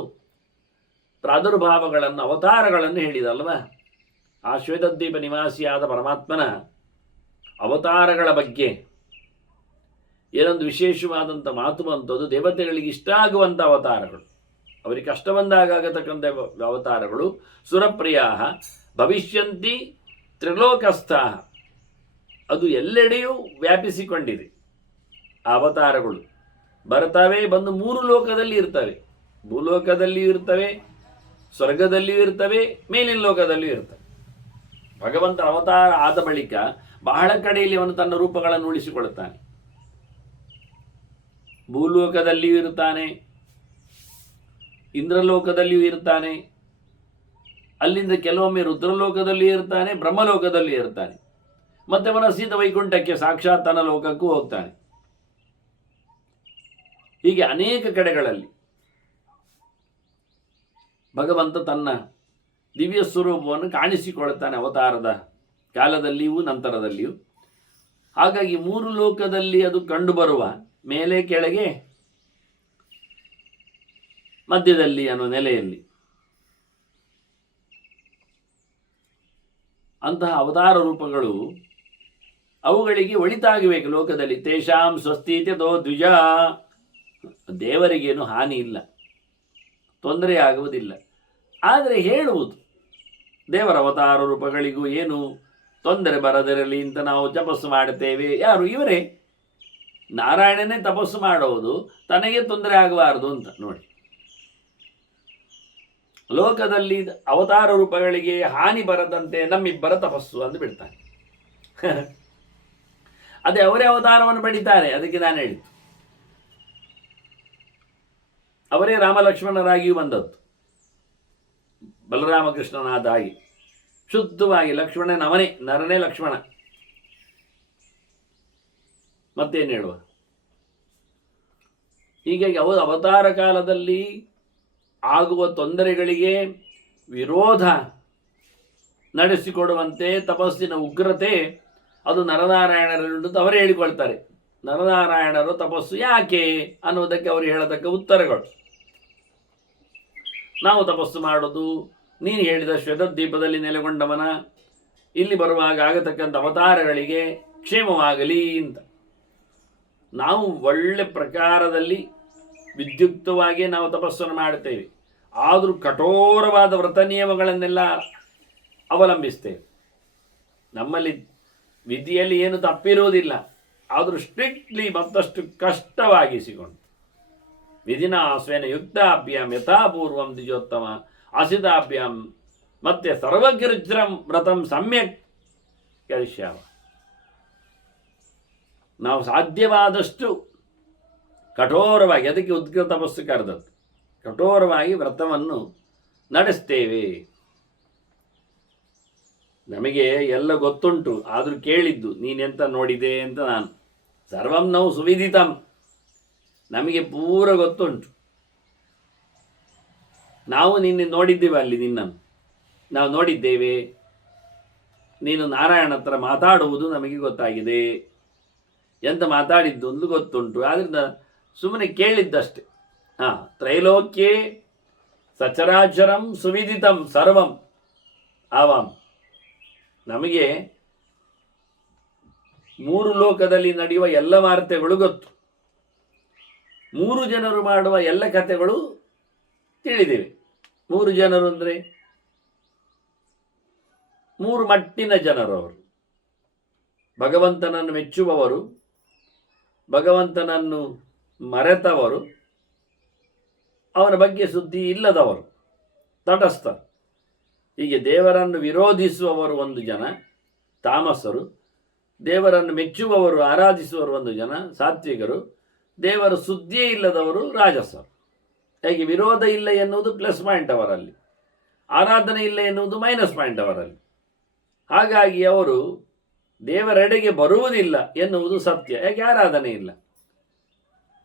ಪ್ರಾದುರ್ಭಾವಗಳನ್ನು, ಅವತಾರಗಳನ್ನು ಹೇಳಿದಲ್ವ. ಆ ಶ್ವೇತದ್ವೀಪ ನಿವಾಸಿಯಾದ ಪರಮಾತ್ಮನ ಅವತಾರಗಳ ಬಗ್ಗೆ ಏನೊಂದು ವಿಶೇಷವಾದಂಥ ಮಾತು ಬಂತದ್ದು. ದೇವತೆಗಳಿಗೆ ಇಷ್ಟ ಆಗುವಂಥ ಅವತಾರಗಳು, ಅವರಿಗೆ ಕಷ್ಟ ಬಂದಾಗ ಆಗತಕ್ಕಂಥ ಅವತಾರಗಳು. ಸುರಪ್ರಿಯಾ ಭವಿಷ್ಯಂತಿ ತ್ರಿಲೋಕಸ್ಥಾ. ಅದು ಎಲ್ಲೆಡೆಯೂ ವ್ಯಾಪಿಸಿಕೊಂಡಿದೆ. ಅವತಾರಗಳು ಬರ್ತವೆ, ಬಂದು ಮೂರು ಲೋಕದಲ್ಲಿ ಇರ್ತವೆ. ಭೂಲೋಕದಲ್ಲಿಯೂ ಇರ್ತವೆ, ಸ್ವರ್ಗದಲ್ಲಿಯೂ ಇರ್ತವೆ, ಮೇಲಿನ ಲೋಕದಲ್ಲಿಯೂ ಇರ್ತವೆ. ಭಗವಂತನ ಅವತಾರ ಆದ ಬಳಿಕ ಬಹಳ ಕಡೆಯಲ್ಲಿ ಅವನು ತನ್ನ ರೂಪಗಳನ್ನು ಉಳಿಸಿಕೊಳ್ಳುತ್ತಾನೆ. ಭೂಲೋಕದಲ್ಲಿಯೂ ಇರುತ್ತಾನೆ, ಇಂದ್ರಲೋಕದಲ್ಲಿಯೂ ಇರ್ತಾನೆ, ಅಲ್ಲಿಂದ ಕೆಲವೊಮ್ಮೆ ರುದ್ರಲೋಕದಲ್ಲಿಯೂ ಇರ್ತಾನೆ, ಬ್ರಹ್ಮಲೋಕದಲ್ಲಿಯೂ ಇರ್ತಾನೆ, ಮತ್ತೆ ಅವನ ಸೀತ ವೈಕುಂಠಕ್ಕೆ ಸಾಕ್ಷಾತ್ ತನ್ನ ಲೋಕಕ್ಕೂ ಹೋಗ್ತಾನೆ. ಹೀಗೆ ಅನೇಕ ಕಡೆಗಳಲ್ಲಿ ಭಗವಂತ ತನ್ನ ದಿವ್ಯ ಸ್ವರೂಪವನ್ನು ಕಾಣಿಸಿಕೊಳ್ಳುತ್ತಾನೆ ಅವತಾರದ ಕಾಲದಲ್ಲಿಯೂ ನಂತರದಲ್ಲಿಯೂ. ಹಾಗಾಗಿ ಮೂರು ಲೋಕದಲ್ಲಿ ಅದು ಕಂಡುಬರುವ, ಮೇಲೆ ಕೆಳಗೆ ಮಧ್ಯದಲ್ಲಿ ಅನ್ನೋ ನೆಲೆಯಲ್ಲಿ ಅಂತಹ ಅವತಾರ ರೂಪಗಳು ಅವುಗಳಿಗೆ ಒಳಿತಾಗಬೇಕು ಲೋಕದಲ್ಲಿ. ತೇಷಾಂ ಸ್ವಸ್ತಿತ್ಯದೋ ದ್ವಿಜ. ದೇವರಿಗೇನು ಹಾನಿ ಇಲ್ಲ, ತೊಂದರೆ ಆಗುವುದಿಲ್ಲ. ಆದರೆ ಹೇಳುವುದು ದೇವರ ಅವತಾರ ರೂಪಗಳಿಗೂ ಏನು ತೊಂದರೆ ಬರದಿರಲಿ ಅಂತ ನಾವು ತಪಸ್ಸು ಮಾಡುತ್ತೇವೆ. ಯಾರು? ಇವರೇ. ನಾರಾಯಣನೇ ತಪಸ್ಸು ಮಾಡೋದು ತನಗೆ ತೊಂದರೆ ಆಗಬಾರದು ಅಂತ. ನೋಡಿ, ಲೋಕದಲ್ಲಿ ಅವತಾರ ರೂಪಗಳಿಗೆ ಹಾನಿ ಬರದಂತೆ ನಮ್ಮಿಬ್ಬರ ತಪಸ್ಸು ಅಂದು ಬಿಡ್ತಾನೆ. ಅದೇ ಅವರೇ ಅವತಾರವನ್ನು ಪಡಿತಾರೆ. ಅದಕ್ಕೆ ನಾನು ಹೇಳಿದ್ದು, ಅವರೇ ರಾಮಲಕ್ಷ್ಮಣರಾಗಿಯೂ ಬಂದದ್ದು. ಬಲರಾಮಕೃಷ್ಣನಾದಾಗಿ ಶುದ್ಧವಾಗಿ ಲಕ್ಷ್ಮಣನವನೇ, ನರನೇ ಲಕ್ಷ್ಮಣ. ಮತ್ತೇನು ಹೇಳುವ? ಹೀಗಾಗಿ ಅವತಾರ ಕಾಲದಲ್ಲಿ ಆಗುವ ತೊಂದರೆಗಳಿಗೆ ವಿರೋಧ ನಡೆಸಿಕೊಡುವಂತೆ ತಪಸ್ಸಿನ ಉಗ್ರತೆ ಅದು ನರನಾರಾಯಣರನ್ನು ಅವರೇ ಹೇಳಿಕೊಳ್ತಾರೆ. ನರನಾರಾಯಣರು ತಪಸ್ಸು ಯಾಕೆ ಅನ್ನುವುದಕ್ಕೆ ಅವರು ಹೇಳತಕ್ಕ ಉತ್ತರಗಳು. ನಾವು ತಪಸ್ಸು ಮಾಡೋದು ನೀನು ಹೇಳಿದ ಶ್ವೇತದ್ವೀಪದಲ್ಲಿ ನೆಲೆಗೊಂಡವನ ಇಲ್ಲಿ ಬರುವಾಗ ಆಗತಕ್ಕಂಥ ಅವತಾರಗಳಿಗೆ ಕ್ಷೇಮವಾಗಲಿ ಅಂತ. ನಾವು ಒಳ್ಳೆ ಪ್ರಕಾರದಲ್ಲಿ ವಿದ್ಯುಕ್ತವಾಗಿ ನಾವು ತಪಸ್ಸನ್ನು ಮಾಡುತ್ತೇವೆ. ಆದರೂ ಕಠೋರವಾದ ವ್ರತ ನಿಯಮಗಳನ್ನೆಲ್ಲ ಅವಲಂಬಿಸ್ತೇವೆ. ನಮ್ಮಲ್ಲಿ ವಿಧಿಯಲ್ಲಿ ಏನು ತಪ್ಪಿರುವುದಿಲ್ಲ, ಆದರೂ ಸ್ಟ್ರಿಕ್ಟ್ಲಿ ಮತ್ತಷ್ಟು ಕಷ್ಟವಾಗಿಸಿಕೊಂಡು ವಿಧಿನಾ ಸ್ವೇನ ಯುಕ್ತಾಭ್ಯಾಂ ಯಥಾಪೂರ್ವಂ ದ್ವಿಜೋತ್ತಮ ಅಸಿತಾಭ್ಯಾಂ ಮತ್ತೆ ಸರ್ವಗಿರುಜ್ರಂ ವ್ರತಂ ಸಮ್ಯಕ್ ಕರಿಷ್ಯಾಮ. ನಾವು ಸಾಧ್ಯವಾದಷ್ಟು ಕಠೋರವಾಗಿ, ಅದಕ್ಕೆ ಉದ್ಗ್ರ ತಪಸ್ಸು ಕರೆದದ್ದು, ಕಠೋರವಾಗಿ ವ್ರತವನ್ನು ನಡೆಸ್ತೇವೆ. ನಮಗೆ ಎಲ್ಲ ಗೊತ್ತುಂಟು, ಆದರೂ ಕೇಳಿದ್ದು ನೀನೆಂತ ನೋಡಿದೆ ಅಂತ. ನಾನು ಸರ್ವಂ ನಾವು ಸುವಿದಿತಂ, ನಮಗೆ ಪೂರ ಗೊತ್ತುಂಟು. ನಾವು ನಿನ್ನೆ ನೋಡಿದ್ದೇವೆ, ಅಲ್ಲಿ ನಿನ್ನನ್ನು ನಾವು ನೋಡಿದ್ದೇವೆ. ನೀನು ನಾರಾಯಣ ಹತ್ರ ಮಾತಾಡುವುದು ನಮಗೆ ಗೊತ್ತಾಗಿದೆ. ಎಂತ ಮಾತಾಡಿದ್ದು ಒಂದು ಗೊತ್ತುಂಟು. ಆದ್ದರಿಂದ ಸುಮ್ಮನೆ ಕೇಳಿದ್ದಷ್ಟೆ. ತ್ರೈಲೋಕ್ಯೆ ಸಚರಾಚರಂ ಸುವಿದಿತಂ ಸರ್ವಂ ಆವಾಂ. ನಮಗೆ ಮೂರು ಲೋಕದಲ್ಲಿ ನಡೆಯುವ ಎಲ್ಲ ವಾರ್ತೆಗಳು ಗೊತ್ತು. ಮೂರು ಜನರು ಮಾಡುವ ಎಲ್ಲ ಕಥೆಗಳು ತಿಳಿದಿವೆ. ಮೂರು ಜನರು ಅಂದರೆ ಮೂರು ಮಟ್ಟಿನ ಜನರು. ಅವರು ಭಗವಂತನನ್ನು ಮೆಚ್ಚುವವರು, ಭಗವಂತನನ್ನು ಮರೆತವರು, ಅವನ ಬಗ್ಗೆ ಸುದ್ದಿ ಇಲ್ಲದವರು, ತಟಸ್ಥ. ಹೀಗೆ ದೇವರನ್ನು ವಿರೋಧಿಸುವವರು ಒಂದು ಜನ ತಾಮಸರು, ದೇವರನ್ನು ಮೆಚ್ಚುವವರು ಆರಾಧಿಸುವವರು ಒಂದು ಜನ ಸಾತ್ವಿಕರು, ದೇವರ ಸುದ್ದಿಯೇ ಇಲ್ಲದವರು ರಾಜಸರು. ಹೇಗೆ ವಿರೋಧ ಇಲ್ಲ ಎನ್ನುವುದು ಪ್ಲಸ್ ಪಾಯಿಂಟ್ ಅವರಲ್ಲಿ, ಆರಾಧನೆ ಇಲ್ಲ ಎನ್ನುವುದು ಮೈನಸ್ ಪಾಯಿಂಟ್ ಅವರಲ್ಲಿ. ಹಾಗಾಗಿ ಅವರು ದೇವರೆಡೆಗೆ ಬರುವುದಿಲ್ಲ ಎನ್ನುವುದು ಸತ್ಯ. ಯಾಕೆ? ಆರಾಧನೆ ಇಲ್ಲ.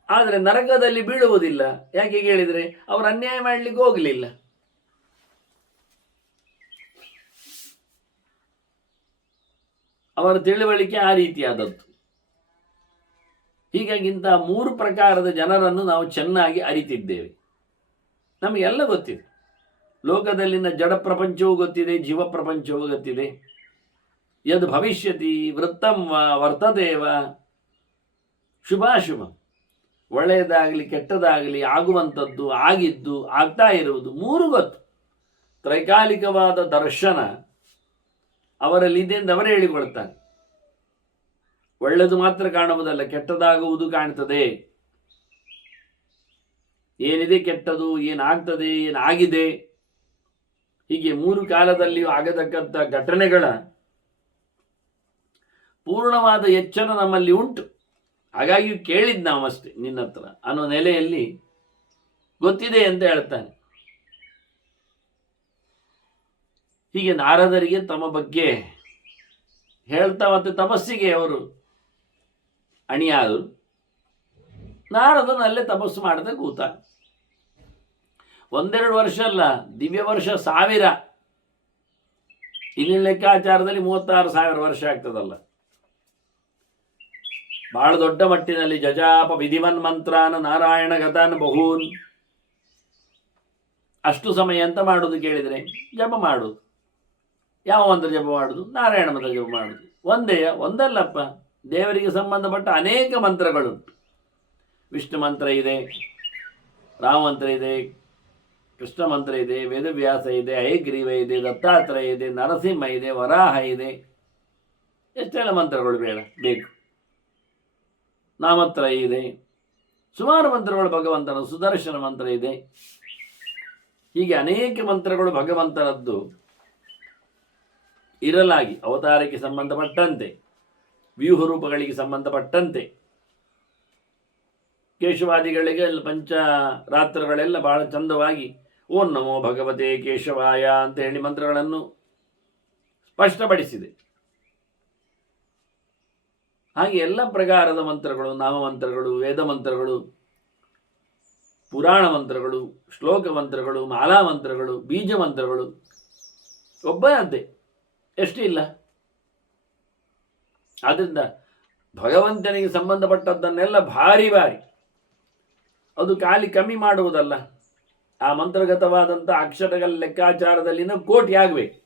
ಆದರೆ ನರಕದಲ್ಲಿ ಬೀಳುವುದಿಲ್ಲ. ಯಾಕೆ ಕೇಳಿದರೆ ಅವರು ಅನ್ಯಾಯ ಮಾಡಲಿಕ್ಕೆ ಹೋಗಲಿಲ್ಲ. ಅವರ ತಿಳುವಳಿಕೆ ಆ ರೀತಿಯಾದದ್ದು. ಹೀಗಾಗಿ ಇಂಥ ಮೂರು ಪ್ರಕಾರದ ಜನರನ್ನು ನಾವು ಚೆನ್ನಾಗಿ ಅರಿತಿದ್ದೇವೆ. ನಮಗೆಲ್ಲ ಗೊತ್ತಿದೆ. ಲೋಕದಲ್ಲಿನ ಜಡ ಪ್ರಪಂಚವೂ ಗೊತ್ತಿದೆ, ಜೀವ ಪ್ರಪಂಚವೂ ಗೊತ್ತಿದೆ. ಯದ್ ಭವಿಷ್ಯತಿ ವೃತ್ತಂ ವಾ ವರ್ತದೇವ ಶುಭಾಶುಭ, ಒಳ್ಳೆಯದಾಗಲಿ ಕೆಟ್ಟದಾಗಲಿ, ಆಗುವಂಥದ್ದು, ಆಗಿದ್ದು, ಆಗ್ತಾ ಇರುವುದು ಮೂರು ಗೊತ್ತು. ತ್ರೈಕಾಲಿಕವಾದ ದರ್ಶನ ಅವರಲ್ಲಿದೆ ಎಂದು ಅವರೇ ಹೇಳಿಕೊಳ್ತಾರೆ. ಒಳ್ಳೆಯದು ಮಾತ್ರ ಕಾಣುವುದಲ್ಲ, ಕೆಟ್ಟದಾಗುವುದು ಕಾಣ್ತದೆ. ಏನಿದೆ ಕೆಟ್ಟದು, ಏನಾಗ್ತದೆ, ಏನಾಗಿದೆ, ಹೀಗೆ ಮೂರು ಕಾಲದಲ್ಲಿಯೂ ಆಗತಕ್ಕಂಥ ಘಟನೆಗಳ ಪೂರ್ಣವಾದ ಎಚ್ಚರ ನಮ್ಮಲ್ಲಿ ಉಂಟು. ಹಾಗಾಗಿ ಕೇಳಿದ್ ನಾವಷ್ಟೇ ನಿನ್ನ ಹತ್ರ ಅನ್ನೋ ನೆಲೆಯಲ್ಲಿ ಗೊತ್ತಿದೆ ಅಂತ ಹೇಳ್ತಾನೆ. ಹೀಗೆ ನಾರದರಿಗೆ ತಮ್ಮ ಬಗ್ಗೆ ಹೇಳ್ತಾ ಮತ್ತೆ ತಪಸ್ಸಿಗೆ ಅವರು ಅಣಿಯಾದರು. ನಾರದನಲ್ಲೇ ತಪಸ್ಸು ಮಾಡದೆ ಕೂತ. ಒಂದೆರಡು ವರ್ಷ ಅಲ್ಲ, ದಿವ್ಯ ವರ್ಷ 1000. ಇಲ್ಲಿನ ಲೆಕ್ಕಾಚಾರದಲ್ಲಿ 36,000 ವರ್ಷ ಆಗ್ತದಲ್ಲ. ಬಹಳ ದೊಡ್ಡ ಮಟ್ಟಿನಲ್ಲಿ ಜಜಾಪ ವಿಧಿವನ್ ಮಂತ್ರಾನ ನಾರಾಯಣ ಗತಾನ್ ಬಹೂನ್. ಅಷ್ಟು ಸಮಯ ಅಂತ ಮಾಡುವುದು ಕೇಳಿದರೆ ಜಪ ಮಾಡುವುದು. ಯಾವ ಮಂತ್ರ ಜಪ ಮಾಡುದು? ನಾರಾಯಣ ಮಂತ್ರ ಜಪ ಮಾಡುದು. ಒಂದಲ್ಲಪ್ಪ, ದೇವರಿಗೆ ಸಂಬಂಧಪಟ್ಟ ಅನೇಕ ಮಂತ್ರಗಳುಂಟು. ವಿಷ್ಣು ಮಂತ್ರ ಇದೆ, ರಾಮ ಮಂತ್ರ ಇದೆ, ಕೃಷ್ಣ ಮಂತ್ರ ಇದೆ, ವೇದವ್ಯಾಸ ಇದೆ, ಹಯಗ್ರೀವ ಇದೆ, ದತ್ತಾತ್ರೇಯ ಇದೆ, ನರಸಿಂಹ ಇದೆ, ವರಾಹ ಇದೆ. ಎಷ್ಟೆಲ್ಲ ಮಂತ್ರಗಳು ಬೇಕು. ನಾಮತ್ರಯ ಇದೆ, ಸುಮಾರು ಮಂತ್ರಗಳು ಭಗವಂತನ. ಸುದರ್ಶನ ಮಂತ್ರ ಇದೆ. ಹೀಗೆ ಅನೇಕ ಮಂತ್ರಗಳು ಭಗವಂತನದ್ದು ಇರಲಾಗಿ ಅವತಾರಕ್ಕೆ ಸಂಬಂಧಪಟ್ಟಂತೆ, ವ್ಯೂಹ ರೂಪಗಳಿಗೆ ಸಂಬಂಧಪಟ್ಟಂತೆ. ಕೇಶವಾದಿಗಳಿಗೆ ಪಂಚರಾತ್ರಗಳೆಲ್ಲ ಬಹಳ ಚಂದವಾಗಿ ಓಂ ನಮೋ ಭಗವತೆ ಕೇಶವಾಯ ಅಂತ ಹೇಳಿ ಮಂತ್ರಗಳನ್ನು ಸ್ಪಷ್ಟಪಡಿಸಿದೆ. ಹಾಗೆ ಎಲ್ಲ ಪ್ರಕಾರದ ಮಂತ್ರಗಳು, ನಾಮಮಂತ್ರಗಳು, ವೇದ ಮಂತ್ರಗಳು, ಪುರಾಣ ಮಂತ್ರಗಳು, ಶ್ಲೋಕ ಮಂತ್ರಗಳು, ಮಾಲಾ ಮಂತ್ರಗಳು, ಬೀಜ ಮಂತ್ರಗಳು ಒಬ್ಬನಂತೆ ಎಷ್ಟು ಇಲ್ಲ. ಆದ್ದರಿಂದ ಭಗವಂತನಿಗೆ ಸಂಬಂಧಪಟ್ಟದ್ದನ್ನೆಲ್ಲ ಭಾರಿ ಅದು ಖಾಲಿ ಕಮ್ಮಿ ಮಾಡುವುದಲ್ಲ. ಆ ಮಂತ್ರಗತವಾದಂಥ ಅಕ್ಷರಗಳ ಲೆಕ್ಕಾಚಾರದಲ್ಲಿನ ಕೋಟಿ ಆಗಬೇಕು.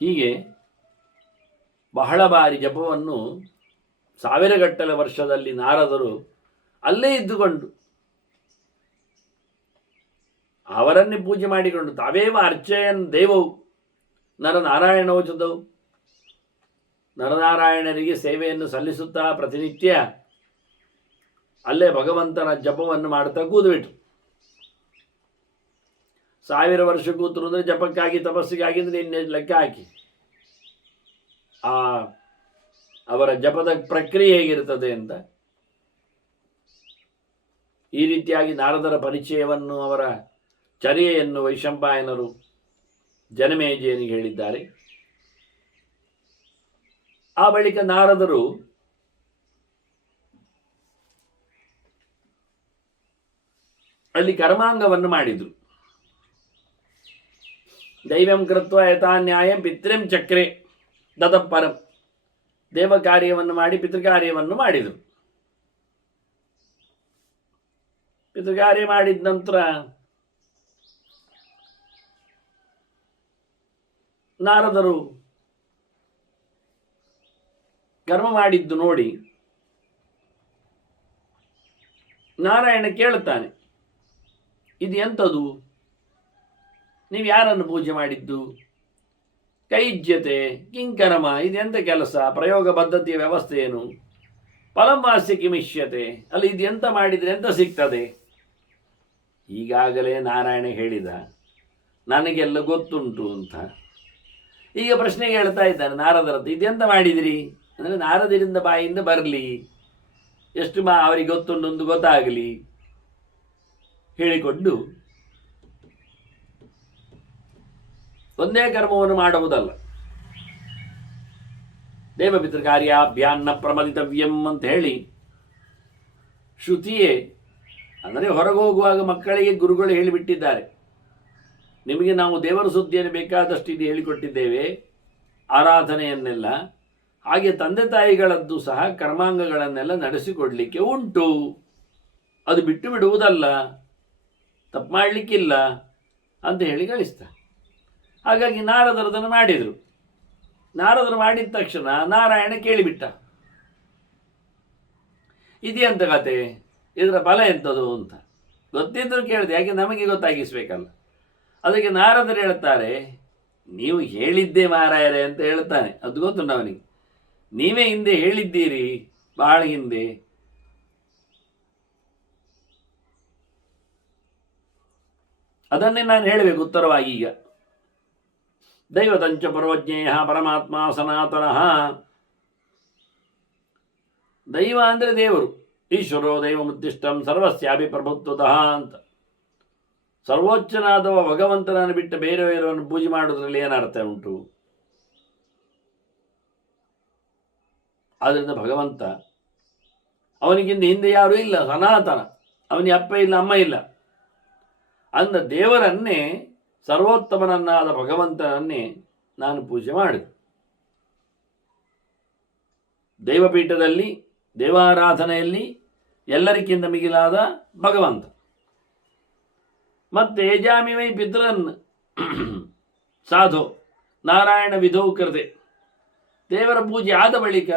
ಹೀಗೆ ಬಹಳ ಬಾರಿ ಜಪವನ್ನು 1000ಗಟ್ಟಲೆ ವರ್ಷದಲ್ಲಿ ನಾರದರು ಅಲ್ಲೇ ಇದ್ದುಕೊಂಡು ಅವರನ್ನೇ ಪೂಜೆ ಮಾಡಿಕೊಂಡು ತಾವೇವ ಅರ್ಚಯನ್ ದೇವವು ನರನಾರಾಯಣೋಚದವು, ನರನಾರಾಯಣರಿಗೆ ಸೇವೆಯನ್ನು ಸಲ್ಲಿಸುತ್ತಾ ಪ್ರತಿನಿತ್ಯ ಅಲ್ಲೇ ಭಗವಂತನ ಜಪವನ್ನು ಮಾಡುತ್ತಾ ಕೂದುಬಿಟ್ರು. 1000 ವರ್ಷ ಕೂತರು ಅಂದರೆ ಜಪಕ್ಕಾಗಿ, ತಪಸ್ಸಿಗಾಗಿ ಅಂದರೆ ಇನ್ನೇ ಲೆಕ್ಕ ಹಾಕಿ. ಅವರ ಜಪದ ಪ್ರಕ್ರಿಯೆ ಹೇಗಿರ್ತದೆ ಅಂತ ಈ ರೀತಿಯಾಗಿ ನಾರದರ ಪರಿಚಯವನ್ನು, ಅವರ ಚರ್ಯೆಯನ್ನು ವೈಶಂಪಾಯನರು ಜನಮೇಜಯನಿಗೆ ಹೇಳಿದ್ದಾರೆ. ಆ ಬಳಿಕ ನಾರದರು ಅಲ್ಲಿ ಕರ್ಮಾಂಗವನ್ನು ಮಾಡಿದರು. ದೈವಂ ಕೃತ್ವ ಯಥಾನ್ಯಾಯಂ ಪಿತೃಂ ಚಕ್ರೆ ದತಪರಂ. ದೇವ ಕಾರ್ಯವನ್ನು ಮಾಡಿ ಪಿತೃಕಾರ್ಯವನ್ನು ಮಾಡಿದರು. ಪಿತೃಕಾರ್ಯ ಮಾಡಿದ ನಂತರ ನಾರದರು ಕರ್ಮ ಮಾಡಿದ್ದು ನೋಡಿ ನಾರಾಯಣ ಕೇಳುತ್ತಾನೆ, ಇದು ಎಂಥದು? ನೀವು ಯಾರನ್ನು ಪೂಜೆ ಮಾಡಿದ್ದು? ಕೈಜ್ಯತೆ ಕಿಂಕರ್ಮ, ಇದೆಂಥ ಕೆಲಸ? ಪ್ರಯೋಗ ಪದ್ಧತಿಯ ವ್ಯವಸ್ಥೆ ಏನು? ಫಲಂವಾಸ್ಯ ಕಿಮಿಷ್ಯತೆ, ಅಲ್ಲಿ ಇದು ಎಂತ ಮಾಡಿದರೆ ಎಂತ ಸಿಗ್ತದೆ? ಈಗಾಗಲೇ ನಾರಾಯಣ ಹೇಳಿದ ನನಗೆಲ್ಲ ಗೊತ್ತುಂಟು ಅಂತ. ಈಗ ಪ್ರಶ್ನೆಗೆ ಹೇಳ್ತಾ ಇದ್ದಾನೆ ನಾರದರದ್ದು, ಇದೆಂತ ಮಾಡಿದಿರಿ ಅಂದರೆ ನಾರದರಿಂದ ಬಾಯಿಂದ ಬರಲಿ, ಎಷ್ಟು ಅವರಿಗೆ ಗೊತ್ತುಂಟು ಒಂದು ಗೊತ್ತಾಗಲಿ ಹೇಳಿಕೊಂಡು ಒಂದೇ ಕರ್ಮವನ್ನು ಮಾಡುವುದಲ್ಲ. ದೇವಪಿತೃಕಾರ್ಯಾಭ್ಯಾನ್ನ ಪ್ರಮದಿತವ್ಯಂ ಅಂತ ಹೇಳಿ ಶ್ರುತಿಯೇ ಅಂದರೆ ಹೊರಗೆ ಹೋಗುವಾಗ ಮಕ್ಕಳಿಗೆ ಗುರುಗಳು ಹೇಳಿಬಿಟ್ಟಿದ್ದಾರೆ, ನಿಮಗೆ ನಾವು ದೇವರ ಸುದ್ದಿಯನ್ನು ಬೇಕಾದಷ್ಟು ಇದು ಹೇಳಿಕೊಟ್ಟಿದ್ದೇವೆ, ಆರಾಧನೆಯನ್ನೆಲ್ಲ. ಹಾಗೆ ತಂದೆ ತಾಯಿಗಳದ್ದು ಸಹ ಕರ್ಮಾಂಗಗಳನ್ನೆಲ್ಲ ನಡೆಸಿಕೊಡಲಿಕ್ಕೆ ಉಂಟು, ಅದು ಬಿಟ್ಟು ಬಿಡುವುದಲ್ಲ, ತಪ್ಪು ಮಾಡಲಿಕ್ಕಿಲ್ಲ ಅಂತ ಹೇಳಿ ಕಳಿಸ್ತಾರೆ. ಹಾಗಾಗಿ ನಾರದರದನ್ನು ಮಾಡಿದರು. ನಾರದರು ಮಾಡಿದ ತಕ್ಷಣ ನಾರಾಯಣ ಕೇಳಿಬಿಟ್ಟ, ಇದೆಯಂತ ಕತೆ, ಇದರ ಫಲ ಎಂಥದ್ದು ಅಂತ. ಗೊತ್ತಿದ್ದರೂ ಕೇಳಿದೆ, ಯಾಕೆ ನಮಗೆ ಗೊತ್ತಾಗಿಸ್ಬೇಕಲ್ಲ. ಅದಕ್ಕೆ ನಾರದರು ಹೇಳ್ತಾರೆ, ನೀವು ಹೇಳಿದ್ದೆ ಮಾರಾಯರೆ ಅಂತ ಹೇಳ್ತಾನೆ. ಅದು ಗೊತ್ತುಂಟು ಅವನಿಗೆ. ನೀವೇ ಹಿಂದೆ ಹೇಳಿದ್ದೀರಿ, ಬಹಳ ಹಿಂದೆ. ಅದನ್ನೇ ನಾನು ಹೇಳಬೇಕು ಉತ್ತರವಾಗಿ. ಈಗ ದೈವತಂಚ ಪರವಜ್ಞೇಯ ಪರಮಾತ್ಮ ಸನಾತನಃ. ದೈವ ಅಂದರೆ ದೇವರು. ಈಶ್ವರೋ ದೈವಮುತ್ತಿಷ್ಟಂ ಸರ್ವಸ್ಯಾಪಿ ಪ್ರಭುತ್ವತಃ ಅಂತ. ಸರ್ವೋಚ್ಚನಾದವ ಭಗವಂತನನ್ನು ಬಿಟ್ಟು ಬೇರೆಯವರನ್ನು ಪೂಜೆ ಮಾಡೋದ್ರಲ್ಲಿ ಏನರ್ಥ ಉಂಟು? ಆದ್ದರಿಂದ ಭಗವಂತ, ಅವನಿಗಿಂತ ಹಿಂದೆ ಯಾರೂ ಇಲ್ಲ, ಸನಾತನ. ಅವನಿಗೆ ಅಪ್ಪ ಇಲ್ಲ, ಅಮ್ಮ ಇಲ್ಲ. ಅಂದ ದೇವರನ್ನೇ, ಸರ್ವೋತ್ತಮನನ್ನಾದ ಭಗವಂತನನ್ನೇ ನಾನು ಪೂಜೆ ಮಾಡಿದೆ. ದೈವಪೀಠದಲ್ಲಿ, ದೇವಾರಾಧನೆಯಲ್ಲಿ ಎಲ್ಲರಿಗಿಂತ ಮಿಗಿಲಾದ ಭಗವಂತ. ಮತ್ತೆ ಯಜಾಮಿವೈ ಪಿತೃನ್ ಸಾಧು ನಾರಾಯಣ ವಿಧೌ ಕೃತೆ. ದೇವರ ಪೂಜೆ ಆದ ಬಳಿಕ,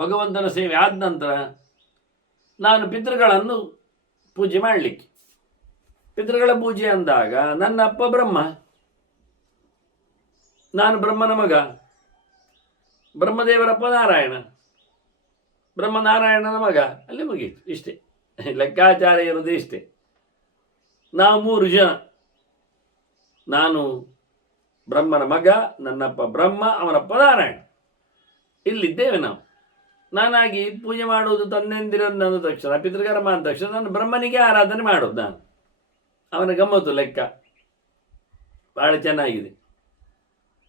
ಭಗವಂತನ ಸೇವೆ ಆದ ನಂತರ ನಾನು ಪಿತೃಗಳನ್ನು ಪೂಜೆ ಮಾಡಲಿಕ್ಕೆ. ಪಿತೃಗಳ ಪೂಜೆ ಅಂದಾಗ ನನ್ನ ಅಪ್ಪ ಬ್ರಹ್ಮ, ನಾನು ಬ್ರಹ್ಮನ ಮಗ. ಬ್ರಹ್ಮದೇವರಪ್ಪ ನಾರಾಯಣ, ಬ್ರಹ್ಮನಾರಾಯಣನ ಮಗ. ಅಲ್ಲಿ ಮುಗೀತು. ಇಷ್ಟೇ ಲೆಕ್ಕಾಚಾರ ಇರೋದು. ಇಷ್ಟೇ. ನಾವು 3 ಜನ. ನಾನು ಬ್ರಹ್ಮನ ಮಗ, ನನ್ನಪ್ಪ ಬ್ರಹ್ಮ, ಅವನಪ್ಪ ನಾರಾಯಣ. ಇಲ್ಲಿದ್ದೇವೆ ನಾವು. ನಾನಾಗಿ ಪೂಜೆ ಮಾಡುವುದು ತಂದೆಂದಿರಂದ ತಕ್ಷಣ, ಪಿತೃಕರ್ಮ ಅಂದ ತಕ್ಷಣ ನಾನು ಬ್ರಹ್ಮನಿಗೆ ಆರಾಧನೆ ಮಾಡೋದು. ನಾನು ಅವನ ಗಮ್ಮತ್ತು ಲೆಕ್ಕ ಬಹಳ ಚೆನ್ನಾಗಿದೆ.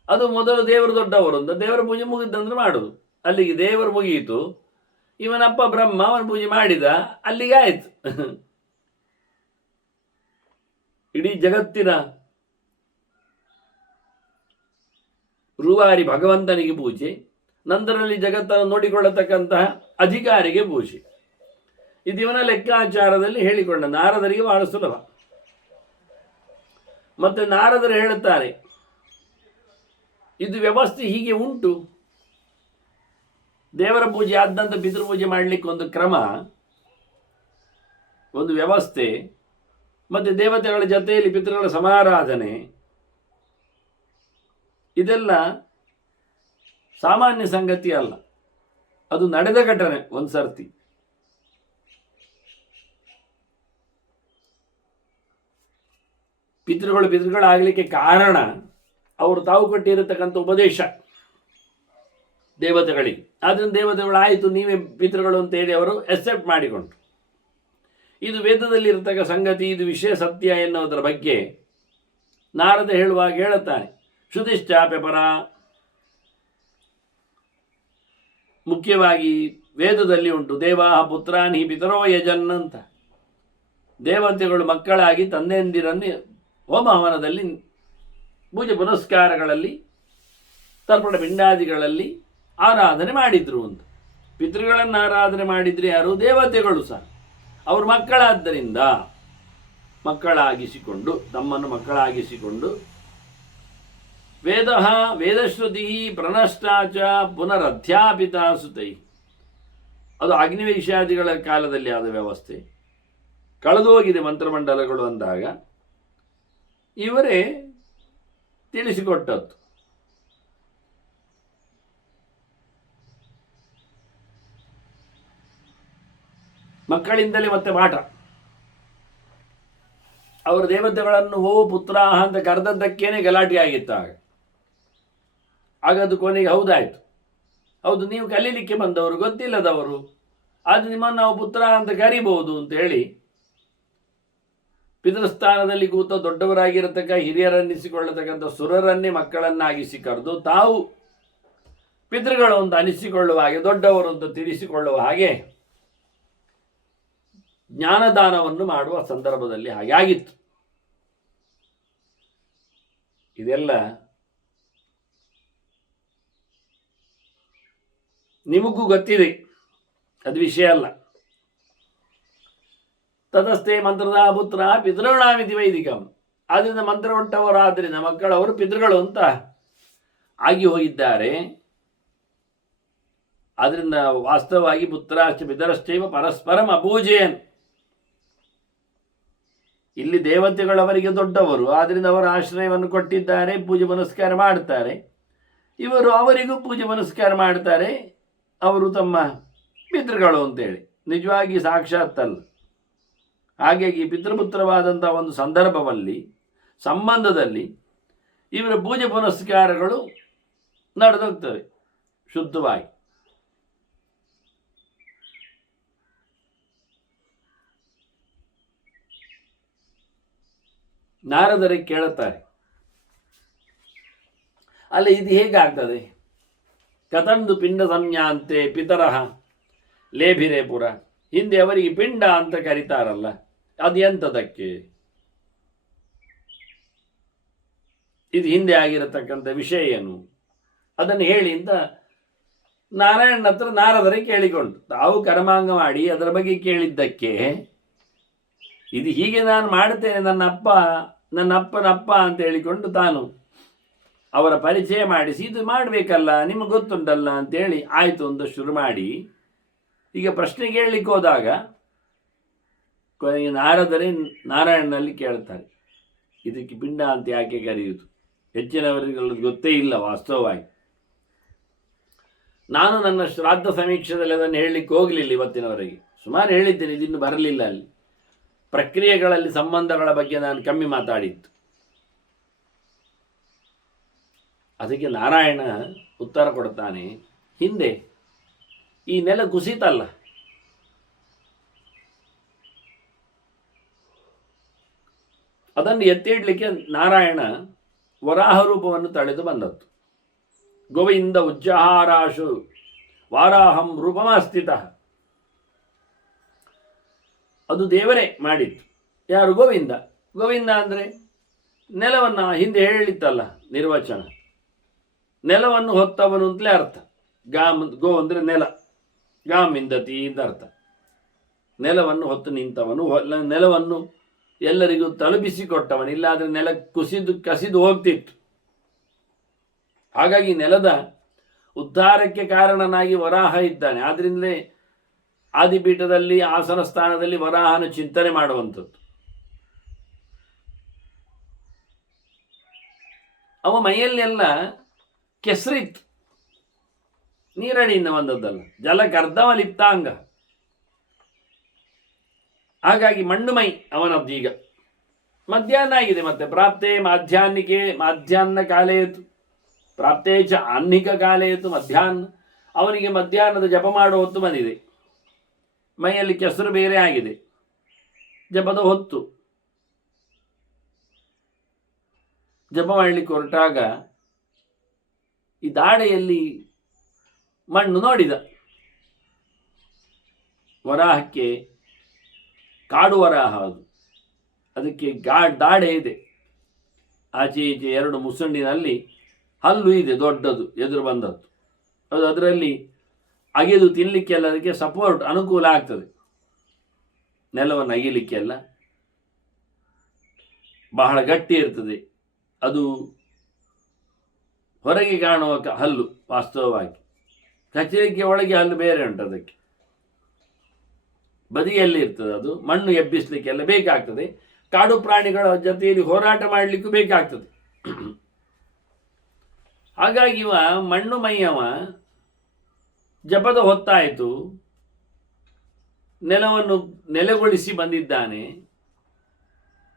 ಅದು ಮೊದಲು ದೇವರು ದೊಡ್ಡವರು ಅಂತ ದೇವರ ಪೂಜೆ ಮುಗಿದಂದ್ರೆ ಮಾಡೋದು. ಅಲ್ಲಿಗೆ ದೇವರು ಮುಗಿಯಿತು. ಇವನಪ್ಪ ಬ್ರಹ್ಮ, ಅವನ ಪೂಜೆ ಮಾಡಿದ, ಅಲ್ಲಿಗೆ ಆಯ್ತು. ಇಡೀ ಜಗತ್ತಿನ ರೂವಾರಿ ಭಗವಂತನಿಗೆ ಪೂಜೆ, ನಂತರದಲ್ಲಿ ಜಗತ್ತನ್ನು ನೋಡಿಕೊಳ್ಳತಕ್ಕಂತಹ ಅಧಿಕಾರಿಗೆ ಪೂಜೆ. ಇದು ಇವನ ಲೆಕ್ಕಾಚಾರದಲ್ಲಿ ಹೇಳಿಕೊಂಡ. ನಾರದರಿಗೆ ಬಹಳ ಸುಲಭ. ಮತ್ತೆ ನಾರದರು ಹೇಳುತ್ತಾರೆ, ಇದು ವ್ಯವಸ್ಥೆ ಹೀಗೆ ಉಂಟು. ದೇವರ ಪೂಜೆ ಆದಂತ ಪಿತೃಪೂಜೆ ಮಾಡಲಿಕ್ಕೆ ಒಂದು ಕ್ರಮ, ಒಂದು ವ್ಯವಸ್ಥೆ, ಮತ್ತು ದೇವತೆಗಳ ಜೊತೆಯಲ್ಲಿ ಪಿತೃಗಳ ಸಮಾರಾಧನೆ, ಇದೆಲ್ಲ ಸಾಮಾನ್ಯ ಸಂಗತಿ ಅಲ್ಲ. ಅದು ನಡೆದ ಘಟನೆ ಒಂದು ಸರ್ತಿ. ಪಿತೃಗಳಾಗಲಿಕ್ಕೆ ಕಾರಣ ಅವರು ತಾವು ಕೊಟ್ಟಿರತಕ್ಕಂಥ ಉಪದೇಶ ದೇವತೆಗಳಿಗೆ. ಆದ್ದರಿಂದ ದೇವತೆಗಳು ಆಯಿತು, ನೀವೇ ಪಿತೃಗಳು ಅಂತೇಳಿ ಅವರು ಎಕ್ಸೆಪ್ಟ್ ಮಾಡಿಕೊಂಡ್ರು. ಇದು ವೇದದಲ್ಲಿ ಇರತಕ್ಕ ಸಂಗತಿ, ಇದು ವಿಷಯ ಸತ್ಯ ಎನ್ನುವುದರ ಬಗ್ಗೆ ನಾರದ ಹೇಳುವಾಗ ಹೇಳುತ್ತಾನೆ. ಶ್ರುತಿಶ್ಚಾಪ್ಯ ಪರ. ಮುಖ್ಯವಾಗಿ ವೇದದಲ್ಲಿ ಉಂಟು, ದೇವಾಹ ಪುತ್ರಾನಿ ಪಿತರೋ ಯಜನ್ ಅಂತ. ದೇವತೆಗಳು ಮಕ್ಕಳಾಗಿ ತಂದೆಯಂದಿರನ್ನು ಹೋಮ ಹವನದಲ್ಲಿ, ಪೂಜೆ ಪುನಸ್ಕಾರಗಳಲ್ಲಿ, ತರ್ಪಣ ಪಿಂಡಾದಿಗಳಲ್ಲಿ ಆರಾಧನೆ ಮಾಡಿದ್ರು ಅಂತ. ಪಿತೃಗಳನ್ನು ಆರಾಧನೆ ಮಾಡಿದ್ರೆ ಯಾರು? ದೇವತೆಗಳು ಸಹ. ಅವರು ಮಕ್ಕಳಾದ್ದರಿಂದ ಮಕ್ಕಳಾಗಿಸಿಕೊಂಡು, ತಮ್ಮನ್ನು ಮಕ್ಕಳಾಗಿಸಿಕೊಂಡು, ವೇದಶ್ರುತಿ ಪ್ರಣಷ್ಟಾಚ ಪುನರಧ್ಯಾಪಿತ ಸುತೈ. ಅದು ಅಗ್ನಿವೈಷಾದಿಗಳ ಕಾಲದಲ್ಲಿ ಆದ ವ್ಯವಸ್ಥೆ. ಕಳೆದು ಹೋಗಿದೆ ಮಂತ್ರಮಂಡಲಗಳು ಅಂದಾಗ ಇವರೇ ತಿಳಿಸಿಕೊಟ್ಟದ್ದು. ಮಕ್ಕಳಿಂದಲೇ ಮತ್ತೆ ಪಾಠ. ಅವರು ದೇವತೆಗಳನ್ನು ಹೋ ಪುತ್ರಾಹ ಅಂತ ಕರೆದದ್ದಕ್ಕೇನೆ ಗಲಾಟೆ ಆಗಿತ್ತು ಆಗ ಅದು ಕೊನೆಗೆ ಹೌದಾಯಿತು. ಹೌದು, ನೀವು ಕಲೀಲಿಕ್ಕೆ ಬಂದವರು, ಗೊತ್ತಿಲ್ಲದವರು, ಅದು ನಿಮ್ಮನ್ನು ನಾವು ಪುತ್ರ ಅಂತ ಕರಿಬಹುದು ಅಂತ ಹೇಳಿ ಪಿತೃಸ್ಥಾನದಲ್ಲಿ ಕೂತ ದೊಡ್ಡವರಾಗಿರತಕ್ಕ ಹಿರಿಯರನ್ನಿಸಿಕೊಳ್ಳತಕ್ಕಂಥ ಸುರರನ್ನೇ ಮಕ್ಕಳನ್ನಾಗಿಸಿ ಕರೆದು ತಾವು ಪಿತೃಗಳು ಅಂತ ಅನಿಸಿಕೊಳ್ಳುವ ಹಾಗೆ, ದೊಡ್ಡವರು ಅಂತ ತಿಳಿಸಿಕೊಳ್ಳುವ ಹಾಗೆ ಜ್ಞಾನದಾನವನ್ನು ಮಾಡುವ ಸಂದರ್ಭದಲ್ಲಿ ಹಾಗೆ ಆಗಿತ್ತು. ಇದೆಲ್ಲ ನಿಮಗೂ ಗೊತ್ತಿದೆ, ಅದು ವಿಷಯ ಅಲ್ಲ. ತದಸ್ಥೆ ಮಂತ್ರದ ಪುತ್ರ ಪಿತೃಣಾಮಿತಿ ವೈದಿಕಂ. ಆದ್ದರಿಂದ ಮಂತ್ರ ಕೊಟ್ಟವರಾದ್ದರಿಂದ ಮಕ್ಕಳವರು ಪಿತೃಗಳು ಅಂತ ಆಗಿ ಹೋಗಿದ್ದಾರೆ. ಆದ್ದರಿಂದ ವಾಸ್ತವವಾಗಿ ಪುತ್ರಾಶ್ಚ ಪಿತರಶ್ಚೈವ ಪರಸ್ಪರಂ ಅಪೂಜೆಯನ್. ಇಲ್ಲಿ ದೇವತೆಗಳವರಿಗೆ ದೊಡ್ಡವರು, ಆದ್ದರಿಂದ ಅವರು ಆಶ್ರಯವನ್ನು ಕೊಟ್ಟಿದ್ದಾರೆ, ಪೂಜೆ ಪುನಸ್ಕಾರ ಮಾಡ್ತಾರೆ. ಇವರು ಅವರಿಗೂ ಪೂಜೆ ಪುನಸ್ಕಾರ ಮಾಡ್ತಾರೆ, ಅವರು ತಮ್ಮ ಪಿತೃಗಳು ಅಂತೇಳಿ. ನಿಜವಾಗಿ ಸಾಕ್ಷಾತ್ತಲ್ಲ. ಹಾಗಾಗಿ ಪಿತೃಪುತ್ರವಾದಂಥ ಒಂದು ಸಂದರ್ಭದಲ್ಲಿ, ಸಂಬಂಧದಲ್ಲಿ ಇವರ ಪೂಜೆ ಪುನಸ್ಕಾರಗಳು ನಡೆದೋಗ್ತವೆ ಶುದ್ಧವಾಗಿ. ನಾರದರಿಗೆ ಕೇಳುತ್ತಾರೆ, ಅಲ್ಲ ಇದು ಹೇಗಾಗ್ತದೆ? ಕತಂದು ಪಿಂಡ ಸಂಜ್ಞಾಂತೆ ಪಿತರಹ ಲೇಭಿರೆ ಪುರ. ಹಿಂದೆ ಅವರಿಗೆ ಪಿಂಡ ಅಂತ ಕರೀತಾರಲ್ಲ, ಅದು ಎಂಥದಕ್ಕೆ? ಇದು ಹಿಂದೆ ಆಗಿರತಕ್ಕಂಥ ವಿಷಯ ಏನು ಅದನ್ನು ಹೇಳಿ ಅಂತ ನಾರಾಯಣನ ಹತ್ರ ನಾರದರಿಗೆ ಕೇಳಿಕೊಂಡು, ತಾವು ಕರ್ಮಾಂಗ ಮಾಡಿ ಅದರ ಬಗ್ಗೆ ಕೇಳಿದ್ದಕ್ಕೆ ಇದು ಹೀಗೆ ನಾನು ಮಾಡುತ್ತೇನೆ, ನನ್ನ ಅಪ್ಪನಪ್ಪ ಅಂತ ಹೇಳಿಕೊಂಡು ತಾನು ಅವರ ಪರಿಚಯ ಮಾಡಿಸಿ, ಇದು ಮಾಡಬೇಕಲ್ಲ ನಿಮಗೆ ಗೊತ್ತುಂಟಲ್ಲ ಅಂತೇಳಿ ಆಯಿತು ಅಂತ ಶುರು ಮಾಡಿ, ಈಗ ಪ್ರಶ್ನೆ ಕೇಳಲಿಕ್ಕೆ ಹೋದಾಗ ಕೊನೆಗೆ ನಾರದರೇ ನಾರಾಯಣನಲ್ಲಿ ಕೇಳ್ತಾರೆ, ಇದಕ್ಕೆ ಪಿಂಡ ಅಂತ ಯಾಕೆ ಕರೆಯುವುದು? ಹೆಚ್ಚಿನವರಿಗೆಲ್ಲ ಗೊತ್ತೇ ಇಲ್ಲ ವಾಸ್ತವವಾಗಿ. ನಾನು ನನ್ನ ಶ್ರಾದ್ದ ಸಮೀಕ್ಷೆಯಲ್ಲಿ ಅದನ್ನು ಹೇಳಲಿಕ್ಕೆ ಹೋಗಲಿಲ್ಲ ಇವತ್ತಿನವರೆಗೆ. ಸುಮಾರು ಹೇಳಿದ್ದೇನೆ, ಇದಿನ್ನು ಬರಲಿಲ್ಲ. ಅಲ್ಲಿ ಪ್ರಕ್ರಿಯೆಗಳಲ್ಲಿ ಸಂಬಂಧಗಳ ಬಗ್ಗೆ ನಾನು ಕಮ್ಮಿ ಮಾತಾಡಿದ್ದು. ಅದಕ್ಕೆ ನಾರಾಯಣ ಉತ್ತರ ಕೊಡ್ತಾನೆ, ಹಿಂದೆ ಈ ನೆಲ ಕುಸಿತಲ್ಲ, ಅದನ್ನು ಎತ್ತಿಡ್ಲಿಕ್ಕೆ ನಾರಾಯಣ ವರಾಹ ರೂಪವನ್ನು ತಳೆದು ಬಂದದ್ದು. ಗೋವಿಂದ ಉಜ್ಜಹಾರಾಶು ವಾರಾಹಂ ರೂಪಮಸ್ಥಿತ. ಅದು ದೇವರೇ ಮಾಡಿತ್ತು. ಯಾರು? ಗೋವಿಂದ. ಗೋವಿಂದ ಅಂದರೆ ನೆಲವನ್ನು ಹಿಂದೆ ಹೇಳಿತ್ತಲ್ಲ ನಿರ್ವಚನ, ನೆಲವನ್ನು ಹೊತ್ತವನು ಅಂತಲೇ ಅರ್ಥ. ಗೋ ಅಂದರೆ ನೆಲ, ಗಾಮಿಂದತಿ ಅಂತ ಅರ್ಥ. ನೆಲವನ್ನು ಹೊತ್ತು ನಿಂತವನು, ನೆಲವನ್ನು ಎಲ್ಲರಿಗೂ ತಲುಪಿಸಿಕೊಟ್ಟವನು. ಇಲ್ಲಾದರೆ ನೆಲ ಕಸಿದು ಹೋಗ್ತಿತ್ತು. ಹಾಗಾಗಿ ನೆಲದ ಉದ್ಧಾರಕ್ಕೆ ಕಾರಣನಾಗಿ ವರಾಹ ಇದ್ದಾನೆ. ಆದ್ದರಿಂದಲೇ ಆದಿಪೀಠದಲ್ಲಿ ಆಸನ ಸ್ಥಾನದಲ್ಲಿ ವರಾಹನ ಚಿಂತನೆ ಮಾಡುವಂಥದ್ದು. ಅವ ಮೈಯಲ್ಲೆಲ್ಲ ಕೆಸರಿತ್ತು, ನೀರಡಿಯಿಂದ ಬಂದದ್ದಲ್ಲ, ಜಲಕರ್ದವ ಲಿಪ್ತಾಂಗ. ಹಾಗಾಗಿ ಮಣ್ಣು ಮೈ ಅವನದ್ದು. ಈಗ ಮಧ್ಯಾಹ್ನ ಆಗಿದೆ, ಮತ್ತೆ ಪ್ರಾಪ್ತೇ ಮಾಧ್ಯಾಹ್ನ ಕಾಲೇತು, ಪ್ರಾಪ್ತೇ ಚ ಆಹ್ನಿಕ ಕಾಲೇತು. ಮಧ್ಯಾಹ್ನ ಅವನಿಗೆ ಮಧ್ಯಾಹ್ನದ ಜಪ ಮಾಡುವ ಹೊತ್ತು ಬಂದಿದೆ. ಮೈಯಲ್ಲಿ ಕೆಸರು ಬೇರೆ ಆಗಿದೆ, ಜಪದ ಹೊತ್ತು. ಜಪ ಮಾಡಲಿಕ್ಕೆ ಹೊರಟಾಗ ಈ ದಾಡೆಯಲ್ಲಿ ಮಣ್ಣು ನೋಡಿದ. ವರಾಹಕ್ಕೆ ಕಾಡು ವರಾಹ ಅದು, ಅದಕ್ಕೆ ದಾಡೆ ಇದೆ. ಆಚೆ ಈಚೆ ಎರಡು ಮುಸುಂಡಿನಲ್ಲಿ ಹಲ್ಲು ಇದೆ, ದೊಡ್ಡದು ಎದುರು ಬಂದದ್ದು. ಅದು ಅದರಲ್ಲಿ ಅಗೆದು ತಿನ್ನಲಿಕ್ಕೆಲ್ಲ ಅದಕ್ಕೆ ಸಪೋರ್ಟ್ ಅನುಕೂಲ ಆಗ್ತದೆ. ನೆಲವನ್ನು ಅಗಿಲಿಕ್ಕೆಲ್ಲ ಬಹಳ ಗಟ್ಟಿ ಇರ್ತದೆ. ಅದು ಹೊರಗೆ ಕಾಣುವ ಹಲ್ಲು, ವಾಸ್ತವವಾಗಿ ಕಚ್ಚಲಿಕ್ಕೆ ಒಳಗೆ ಹಲ್ಲು ಬೇರೆ ಉಂಟು. ಅದಕ್ಕೆ ಬದಿಯಲ್ಲಿ ಇರ್ತದೆ. ಅದು ಮಣ್ಣು ಎಬ್ಬಿಸಲಿಕ್ಕೆಲ್ಲ ಬೇಕಾಗ್ತದೆ. ಕಾಡು ಪ್ರಾಣಿಗಳ ಜೊತೆಯಲ್ಲಿ ಹೋರಾಟ ಮಾಡಲಿಕ್ಕೂ ಬೇಕಾಗ್ತದೆ. ಹಾಗಾಗಿ ಇವ ಮಣ್ಣು ಮೈಯವ ಜಪದ ಹೊತ್ತಾಯಿತು, ನೆಲವನ್ನು ನೆಲೆಗೊಳಿಸಿ ಬಂದಿದ್ದಾನೆ.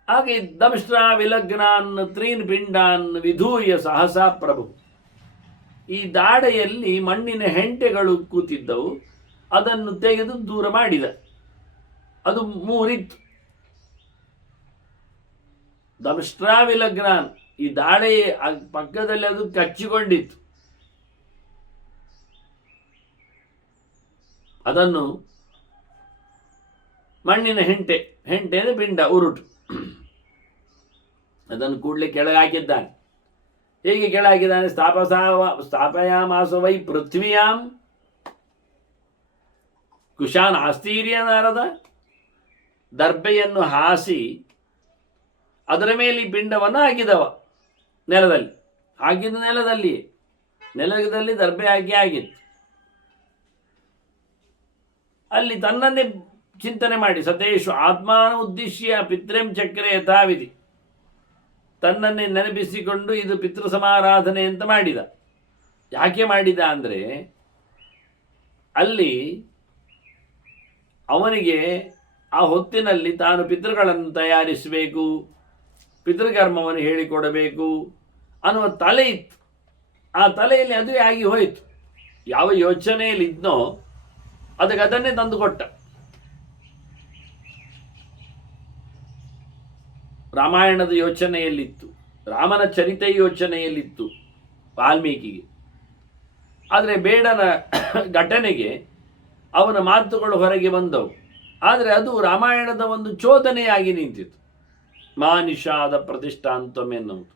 ಹಾಗೆ ದಂಶ್ರಾ ವಿಲಗ್ನಾನ್ ತ್ರೀನ್ ಪಿಂಡಾನ್ ವಿಧೂಯ ಸಹಸಾ ಪ್ರಭು. ಈ ದಾಡೆಯಲ್ಲಿ ಮಣ್ಣಿನ ಹೆಂಟೆಗಳು ಕೂತಿದ್ದವು, ಅದನ್ನು ತೆಗೆದು ದೂರ ಮಾಡಿದ. ಅದು ಮೂರಿತ್ತು. ದಂಶ್ರಾ ವಿಲಗ್ನಾನ್, ಈ ದಾಡೆ ಪಕ್ಕದಲ್ಲಿ ಅದು ಕಚ್ಚಿಕೊಂಡಿತ್ತು. ಅದನ್ನು ಮಣ್ಣಿನ ಹೆಂಟೆ ಅಂದರೆ ಪಿಂಡ, ಉರುಟು, ಅದನ್ನು ಕೂಡಲೇ ಕೆಳಗೆ ಹಾಕಿದ್ದಾನೆ. ಹೇಗೆ ಕೆಳಗೆ ಹಾಕಿದ್ದಾನೆ? ಸ್ಥಾಪಯಾಮಾಸ ವೈ ಪೃಥ್ವಿಯಾಂ ಕುಶಾನ್ ಆಸ್ತೀರ್ಯ ನಾರದ. ದರ್ಬೆಯನ್ನು ಹಾಸಿ ಅದರ ಮೇಲೆ ಈ ಪಿಂಡವನ್ನು ಹಾಕಿದವ. ನೆಲದಲ್ಲಿ ಹಾಕಿದ, ನೆಲದಲ್ಲಿ ದರ್ಬೆ ಹಾಕಿ ಆಗಿತ್ತು. ಅಲ್ಲಿ ತನ್ನನ್ನೇ ಚಿಂತನೆ ಮಾಡಿ, ಸತೇಶು ಆತ್ಮಾನ ಉದ್ದೇಶ್ಯ ಪಿತೃಂ ಚಕ್ರೆ ಯಥಾವಿಧಿ, ತನ್ನನ್ನೇ ನೆನಪಿಸಿಕೊಂಡು ಇದು ಪಿತೃ ಸಮಾರಾಧನೆ ಅಂತ ಮಾಡಿದ. ಯಾಕೆ ಮಾಡಿದ ಅಂದರೆ ಅಲ್ಲಿ ಅವನಿಗೆ ಆ ಹೊತ್ತಿನಲ್ಲಿ ತಾನು ಪಿತೃಗಳನ್ನು ತಯಾರಿಸಬೇಕು, ಪಿತೃಕರ್ಮವನ್ನು ಹೇಳಿಕೊಡಬೇಕು ಅನ್ನುವ ತಲೆ ಇತ್ತು. ಆ ತಲೆಯಲ್ಲಿ ಅದುವೇ ಆಗಿ ಹೋಯಿತು. ಯಾವ ಯೋಚನೆಯಲ್ಲಿ ಇದ್ನೋ ಅದಕ್ಕೆ ಅದನ್ನೇ ತಂದುಕೊಟ್ಟ. ರಾಮಾಯಣದ ಯೋಚನೆಯಲ್ಲಿತ್ತು, ರಾಮನ ಚರಿತೆ ಯೋಚನೆಯಲ್ಲಿತ್ತು ವಾಲ್ಮೀಕಿಗೆ. ಆದರೆ ಬೇಡನ ಘಟನೆಗೆ ಅವನ ಮಾತುಗಳು ಹೊರಗೆ ಬಂದವು. ಆದರೆ ಅದು ರಾಮಾಯಣದ ಒಂದು ಚೋದನೆಯಾಗಿ ನಿಂತಿತು. ಮಾ ನಿಷಾದ ಪ್ರತಿಷ್ಠಾಂತಮೆನ್ನುವುದು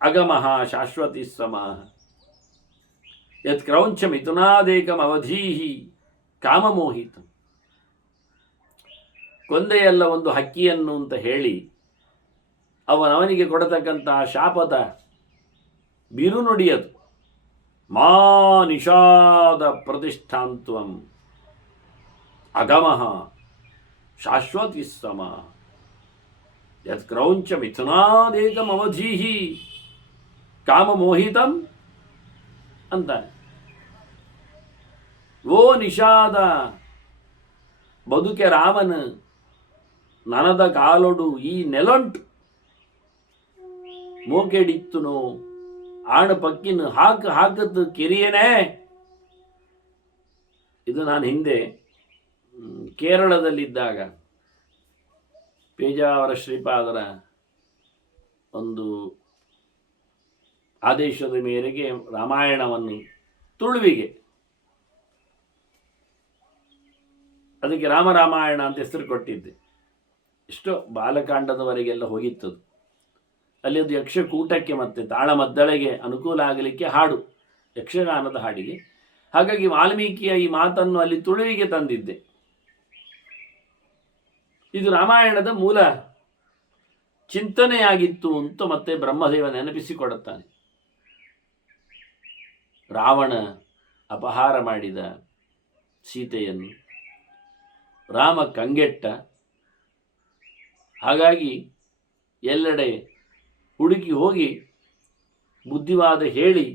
ಅಗಮಃ ಶಾಶ್ವತಿ ಸಮಾಹ ಯತ್ ಕ್ರೌಂಚ ಮಿಥುನಾದೇಕಂ ಅವಧೀಹಿ ಕಾಮಮೋಹಿತ. ಕೊಂದೆಯಲ್ಲ ಒಂದು ಹಕ್ಕಿಯನ್ನು ಅಂತ ಹೇಳಿ ಅವನಿಗೆ ಕೊಡತಕ್ಕಂತಹ ಶಾಪದ ಬಿರುನುಡಿಯದು. ಮಾ ನಿಷಾದ ಪ್ರತಿಷ್ಠಾಂತ್ವಂ ಅಗಮಃ ಶಾಶ್ವತಿ ಸಮಾಹ ಯತ್ ಕ್ರೌಂಚ ಮಿಥುನಾದೇಕಂ ಅವಧೀಹಿ ಕಾಮಮೋಹಿತಂ ಅಂತಾನೆ. ಓ ನಿಷಾದ, ಬದುಕೆ ರಾಮನ ನನದ ಕಾಲೊಡು ಈ ನೆಲೊಂಟು ಮೋಕೆಡಿತ್ತುನೋ ಆಣ ಪಕ್ಕಿನ ಹಾಕತ್ತು ಕಿರಿಯನೇ. ಇದು ನಾನು ಹಿಂದೆ ಕೇರಳದಲ್ಲಿದ್ದಾಗ ಪೇಜಾವರ ಶ್ರೀಪಾದರ ಒಂದು ಆದೇಶದ ಮೇರೆಗೆ ರಾಮಾಯಣವನ್ನು ತುಳುವಿಗೆ, ಅದಕ್ಕೆ ರಾಮರಾಮಾಯಣ ಅಂತ ಹೆಸರು ಕೊಟ್ಟಿದ್ದೆ. ಎಷ್ಟೋ ಬಾಲಕಾಂಡದವರೆಗೆಲ್ಲ ಹೋಗಿತ್ತದು. ಅಲ್ಲಿ ಒಂದು ಯಕ್ಷಕೂಟಕ್ಕೆ ಮತ್ತು ತಾಳಮದ್ದಳೆಗೆ ಅನುಕೂಲ ಆಗಲಿಕ್ಕೆ ಹಾಡು, ಯಕ್ಷಗಾನದ ಹಾಡಿಗೆ. ಹಾಗಾಗಿ ವಾಲ್ಮೀಕಿಯ ಈ ಮಾತನ್ನು ಅಲ್ಲಿ ತುಳುವಿಗೆ ತಂದಿದ್ದೆ. ಇದು ರಾಮಾಯಣದ ಮೂಲ ಚಿಂತನೆಯಾಗಿತ್ತು ಅಂತ ಮತ್ತೆ ಬ್ರಹ್ಮದೇವ ನೆನಪಿಸಿಕೊಡುತ್ತಾನೆ. ರಾವಣ ಅಪಹಾರ ಮಾಡಿದ ಸೀತೆಯನ್ನು, ರಾಮ ಕಂಗೆಟ್ಟ. ಹಾಗಾಗಿ ಎಲ್ಲೆಡೆ ಹುಡುಕಿ ಹೋಗಿ ಬುದ್ಧಿವಾದ ಹೇಳಿ